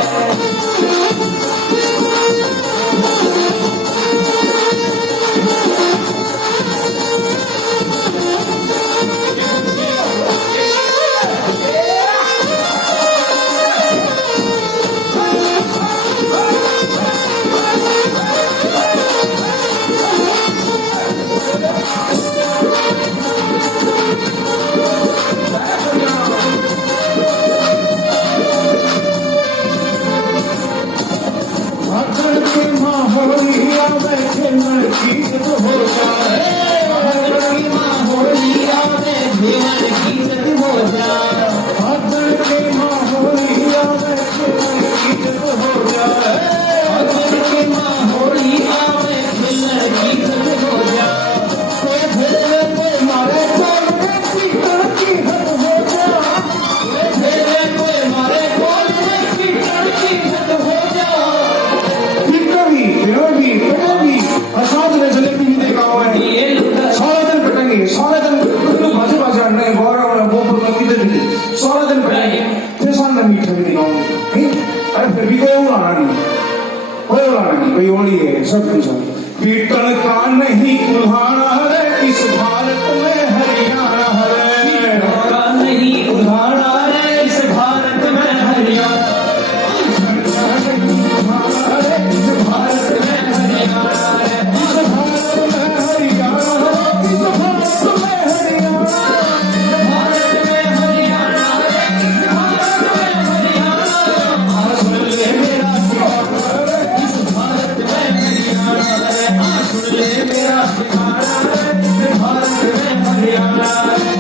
भागण के माहौलिया में खेलने की जद हो जाए, भागण की माहौलिया में खेलने की जद हो जाए, भागण के माहौलिया में खेलने की जद हो जाए, भागण की माहौलिया में खेलने की जद हो जाए, कोई भेड़े कोई मारे कोई व्यक्ति की हद हो जाए, कोई खेले कोई मारे कोई की हद हो जाए, कभी बेहोगी कभी प्रसाद ने जलेबी भी देखा हुआ है, ये लुटा सारा दिन कटेंगे, सारा दिन भाजी भाजी नहीं गौरव में गोपुर में किधर भी सारा दिन कटेंगे, फिर सामने मीठा भी नहीं खाओगे, अरे फिर भी कोई उड़ाना नहीं, कोई होली है सब कुछ है, पीतल का नहीं कुल्हाड़ा है इस भारत में हरियाणा है, का नहीं उधारा है इस भारत में हरियाणा, नहीं कुल्हाड़ा है इस भारत में हरियाणा है, इस भारत में हरियाणा है, इस भारत में हरियाणा है, भारत में हरियाणा है, इस भारत में हरियाणा है, सुन ले मेरा ठिकाना है इस भारत में हरियाणा है, सुन ले मेरा ठिकाना है इस भारत में हरियाणा है।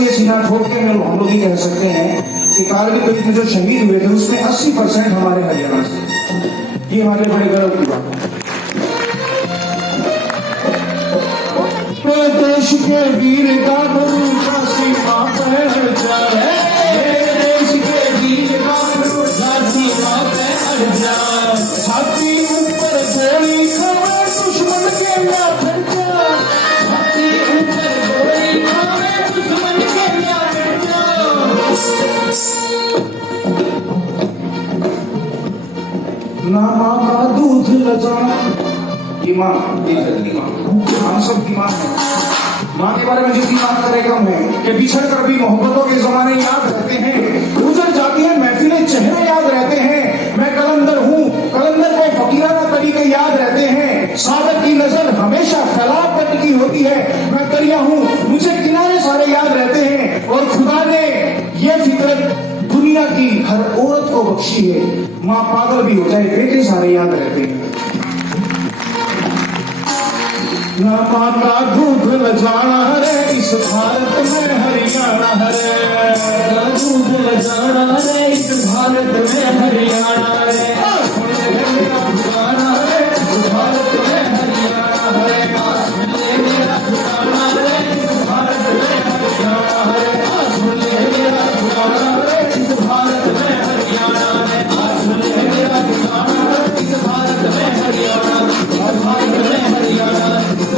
ये सीना ठोक के हम लोग ये कह सकते हैं कि कारगिल युद्ध में जो शहीद हुए थे उसमें 80% हमारे हरियाणा से। ये हमारे बड़े गर्व की बात है। देश के वीर का भरोसा सीमा पर जाए, देश के वीर का भरोसा सीमा पर जाए, छाती ऊपर गोली खावे दुश्मन के या फिर जा, छाती ऊपर गोली खावे दुश्मन के या फिर जा। ना माँ का दूध लजाना, ये माँ हम सब की माँ है। माँ के बारे में जितनी बात करें कम है कि बिछड़ कर भी मोहब्बतों के जमाने याद रहते हैं, गुजर जाती है महफिलें चेहरे याद रहते हैं। मैं कलंदर हूँ, कलंदर को फकीराना तरीके याद रहते हैं। सागर की नजर हमेशा फैलाव करने की होती है। मैं दरिया हूँ, मुझे किनारे सारे याद रहते हैं। और खुदा ने ये फितरत दुनिया की हर औरत को बख्शी है। माँ पागल भी हो जाए, बेटे सारे याद रहते हैं। ना माँ का दूध लजाना रे इस भारत में हरियाणा रे, ना दूध लजाना रे इस भारत में हरियाणा रे, मेरा ठिकाना रे इस भारत में हरियाणा रे, मेरा ठिकाना रे इस भारत में हरियाणा रे, मेरा ठिकाना रे इस भारत में हरियाणा रे, मेरा ठिकाना रे इस भारत में हरियाणा, भारत में हरियाणा,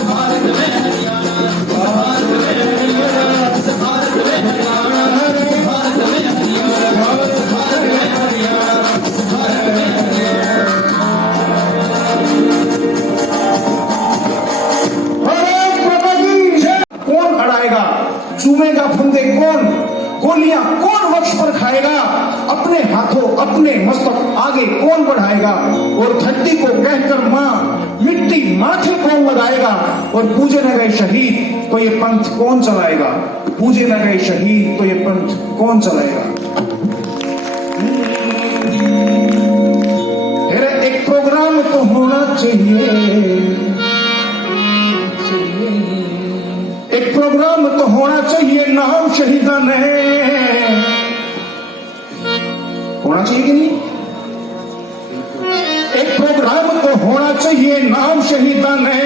भारत में हरियाणा, भारत में हरियाणा, भारत में हरियाणा, भारत में हरियाणा, भारत में हरियाणा, भारत में हरियाणा। कौन अड़ाएगा, चूमेगा फंदे कौन, गोलियां कौन वक्ष पर खाएगा, अपने हाथों अपने मस्तक आगे कौन बढ़ाएगा। और धरती को कहकर मां मिट्टी माथे कौन लगाएगा। और पूजे न गए शहीद तो ये पंथ कौन चलाएगा, पूजे न गए शहीद तो ये पंथ कौन चलाएगा। एक प्रोग्राम तो होना चाहिए, एक प्रोग्राम तो होना चाहिए, नाम शहीदा ने होना चाहिए कि नहीं। एक प्रोग्राम तो होना चाहिए, नाम शहीदा ने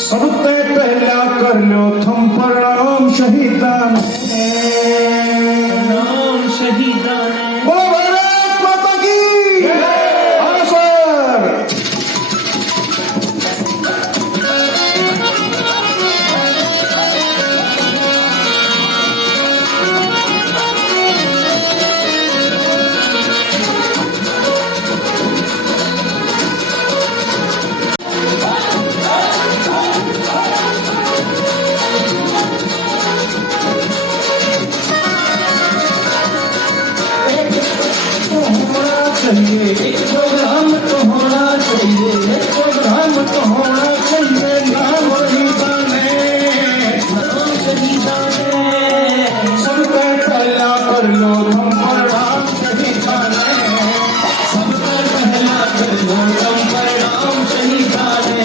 सब तय पहला कर लो थम प्रणाम शहीदा ने, नाम शहीदा ने। बोलो भारत माता की हाँ सर। एक प्रोग्राम तो होना चाहिए, एक प्रोग्राम तो होना चाहिए, नाम शहीदा ने, नाम शहीदा ने, सब पे पहला कर लो तुम प्रणाम शहीदा ने, सब पे पहला कर लो तुम प्रणाम शहीदा ने,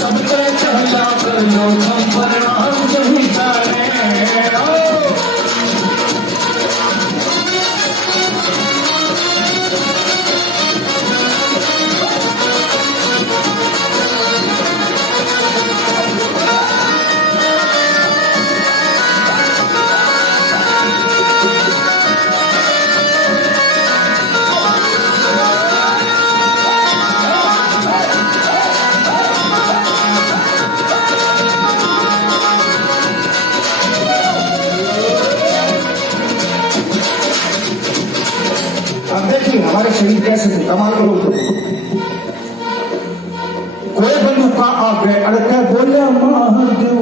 सब पे पहला कर लो तुम प्रणाम शहीदा ने। अब देखिए हमारे शहीद कैसे थे, कमाल के लोग थे। कोई बंदूक आगे अड़के बोलिया महादेव,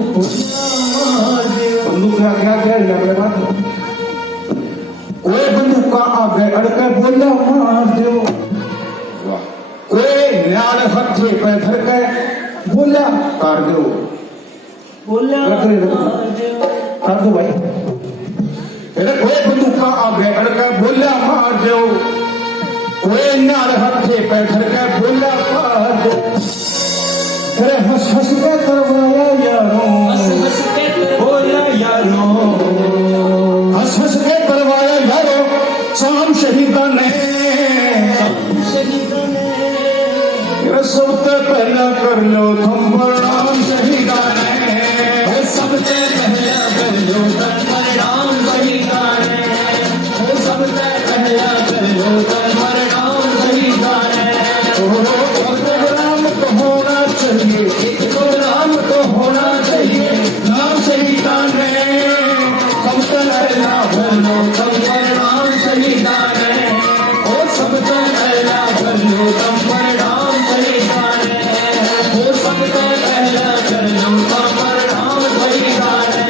बंदूक क्या क्या क्या अपने बात। कोई बंदूक आगे अड़के बोलिया महादेव, कोई न्याण हथे पे धर के बोलिया कर दो, बोलिया कर दो भाई। कोई बंदूक आगे अड़के बोलिया मार दो, कोई न्याण हथे पे धर के बोलिया मार दो। हंस हंस के करवाया यारों, पहला कर लो तुम प्रणाम शहीदाने, सबसे पहला कर लो तुम प्रणाम शहीदाने, सबसे पहला कर लो तुम प्रणाम शहीदाने। प्रोग्राम तो होना चाहिए, प्रोग्राम तो होना चाहिए, नाम शहीदाने, सबसे पहला कर लो तुम प्रणाम शहीदाने, सबसे पहला कर लो तुम प्रणाम शहीदाने, सबसे पहला कर लो तुम प्रणाम शहीदाने।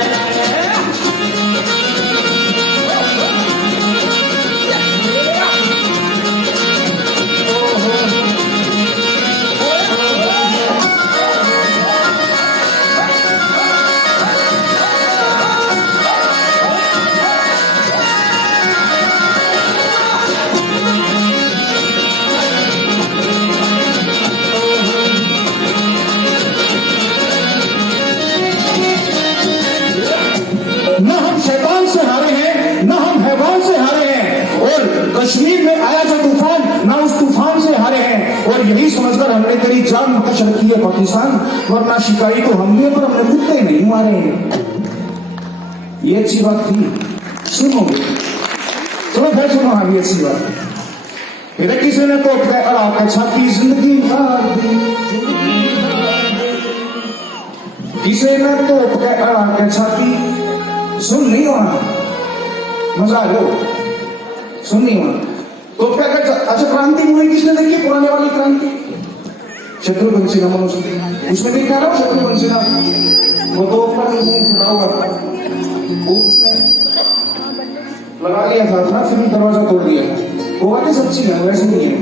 न हम शैतान से हारे हैं, न हम हैवान से हारे हैं, और कश्मीर में आया जो तूफान, न उस तूफान से हारे हैं। और यही समझकर हमने तेरी जान बख्श रखी है पाकिस्तान, वरना शिकारी तो हम भी, पर हमने कुत्ते नहीं मारे हैं। ये अच्छी बात थी, सुनो चलो फिर सुनो। हाँ, ये अच्छी बात फिर किसी ने तो अड़ा के छाती जिंदगी मार दी, किसी ने तो अड़ा के छाती, सुन नहीं होना, मजा आ गया, सुन नहीं होना। तो क्या कहते, अच्छा क्रांति मूवी किसने देखी है? पुराने वाली क्रांति, शत्रुघ्न सिन्हा मनोज, उसमें भी कह रहा हूँ शत्रुघ्न सिन्हा, वो तो सुना हुआ था, उसने लगा लिया था ना, फिर दरवाजा तोड़ दिया। वो बातें सच्ची है, वैसे नहीं है।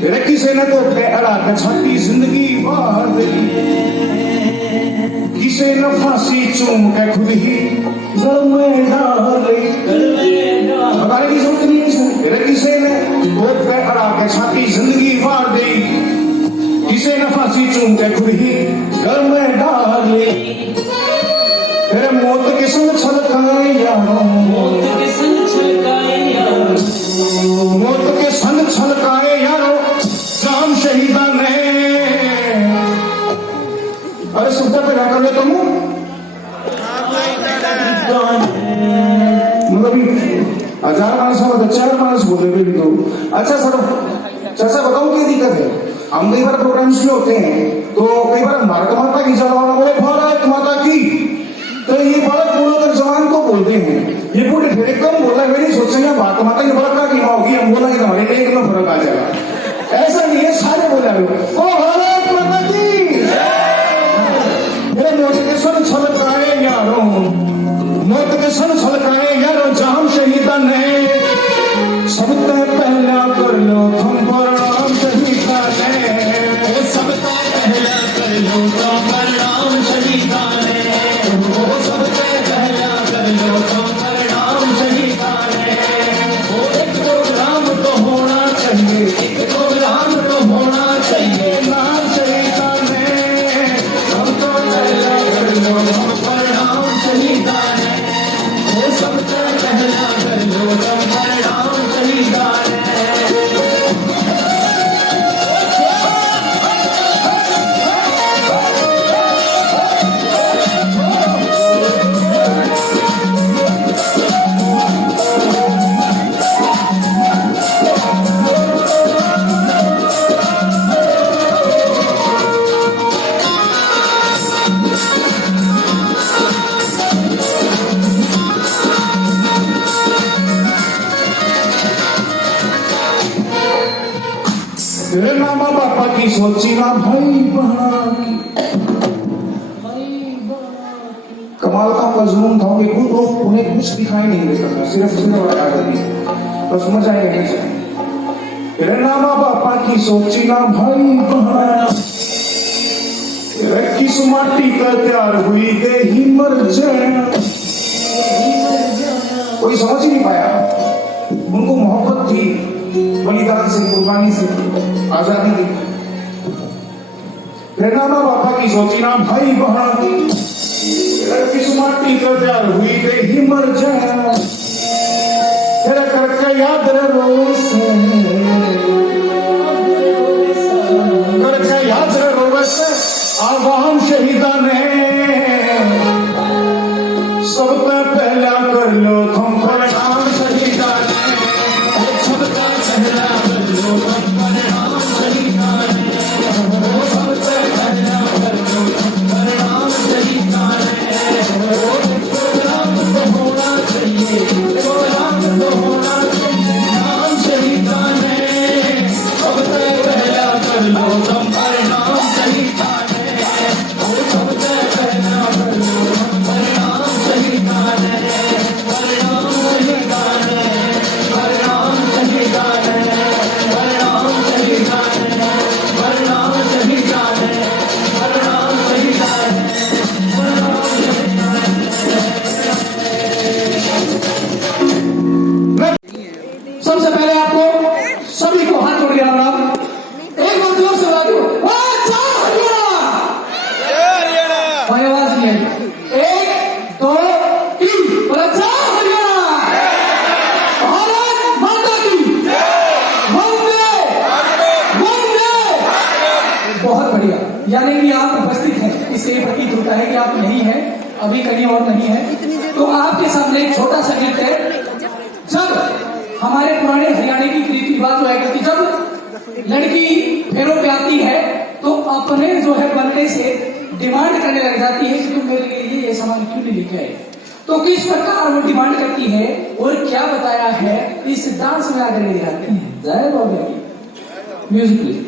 फिर किसी ने तो अड़ा के छाती जिंदगी मार दी, किसे न फांसी चूम के खुद ही गल में डाले, बताने की जरूरत नहीं किसी। फिर किसे ने कोट पे अड़ा के छाती जिंदगी मार दी, किसे न फांसी चूम के खुद ही गल में डाले। फिर मौत के संग छलकाए यारों, मौत के संग छलकाए यारों, मौत के संग छलकाए यारों, जाम शहीदाने। अरे सुनता पे ना कर ले तुम, मतलब 1000 मानस में 4 मानस बोले भी तो। अच्छा सर, चाचा बताऊं क्या दिक्कत है? हम कई बार प्रोग्राम्स में होते हैं तो कई बार भारत माता की जवान बोले भारत माता की, तो ये बालक बोलकर जवान को बोलते हैं, ये पूरे फिर एकदम बोला, वे नहीं सोचेंगे भारत माता की बड़ा की माँ होगी, हम बोलेंगे हमारे लेख में फर्क आ जाएगा। ऐसा नहीं है, सारे बोला ओ भारत माता की। मौत के सन छलकाए यारों, मौत के सन छलकाए यारों, जाम शहीदाने, सबसे पहला कर लो तुम प्रणाम शहीदाने, सबसे पहला कर लो तुम प्रणाम शहीदाने, सबसे पहला कर लो तुम प्रणाम शहीदाने। एक प्रोग्राम तो होना चाहिए, एक प्रोग्राम तो होना चाहिए, नाम शहीदाने, सबसे पहला कर लो तुम प्रणाम शहीदाने, सबसे पहला कर लो तुम प्रणाम शहीदाने। तेरे ना माँ बापा की सोची ना भाई बहना की। कमाल का मजलूम था कि खुद उन्हें कुछ दिखाई नहीं देता था, सिर्फ बस मजा ही नहीं चाहिए। तेरे ना माँ बापा की सोची ना भाई बहना, तेरे किस माटी का तैयार हुई के ही मर जाना। कोई समझ ही नहीं पाया, उनको मोहब्बत थी बलिदान से, कुर्बानी से, आजादी थी। प्रेरणा माँ बापा की सोची ना भाई बहन की, किस माटी का तैयार हुई के ही मर जाए, तेरा करके याद रोज करके सबसे पहला कर लो तुम परिणाम सही जाने, सबसे पहला कर लो तुम परिणाम सही जाने, सबसे पहला कर लो तुम परिणाम सही जाने, प्रोग्राम तो होना चाहिए, प्रोग्राम तो होना चाहिए, नाम सही जाने, सबसे पहला कर लो तुम परिणाम सही जाने, सबसे पहला कर लो तुम परिणाम सही जाने, परिणाम सही जाने, परिणाम सही जाने, परिणाम सही जाने, परिणाम सही जाने, परिणाम सही जाने, परिणाम सही जाने। सबसे पहले आपको सभी को हाथ जोड़ के राम राम, एक बार जोर से बात करो, कोई आवाज नहीं आई, 1 2 3 बोला जय हरियाणा, भारत माता की वंदे वंदे। बहुत बढ़िया, यानी कि आप उपस्थित हैं, इससे प्रतीत होता है कि आप यही हैं, अभी कहीं और नहीं है। तो आपके सामने एक छोटा सा गीत है। जब हमारे पुराने हरियाणा की रीति रिवाज हुआ करती, जब लड़की फेरों पे आती है तो अपने जो है बनने से डिमांड करने लग जाती है कि तुम मेरे लिए ये सामान क्यों नहीं लेके आए। तो किस प्रकार वो डिमांड करती है और क्या बताया है इस डांस में आकर ले जाती है। जय बाबा की म्यूजिक प्लीज।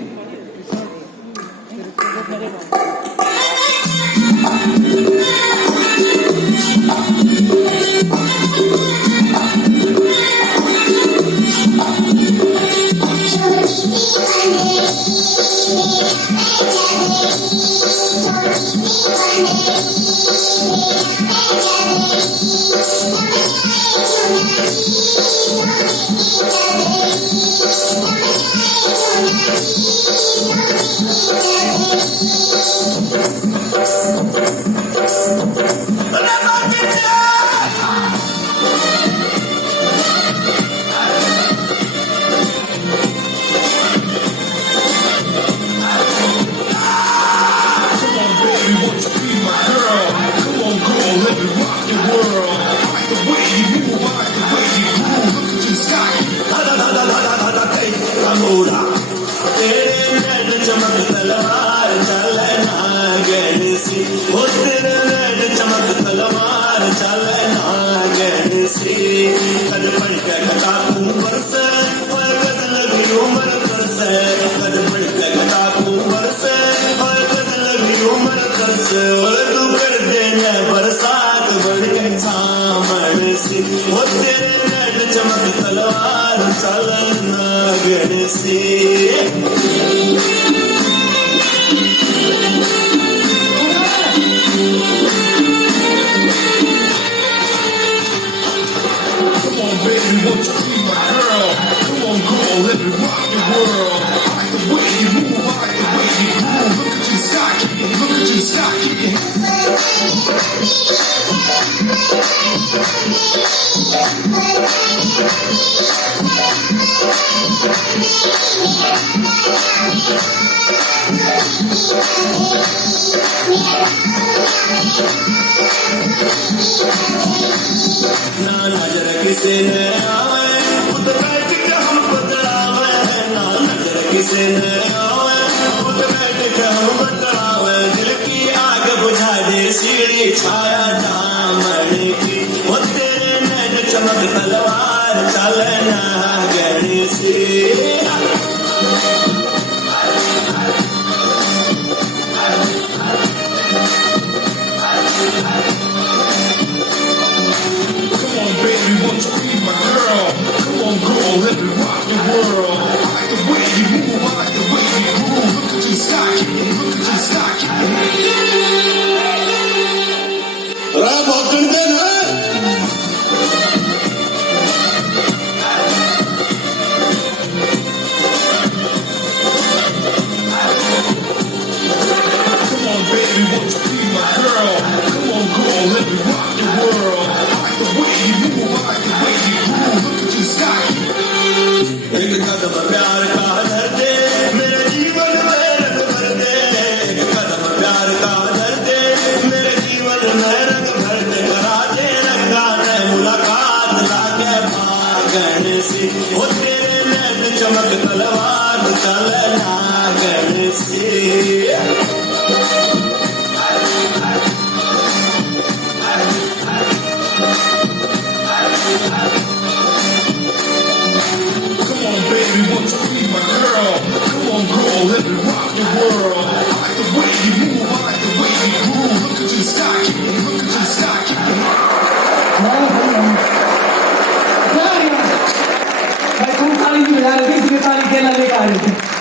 अकेला लेकर आ रही थी।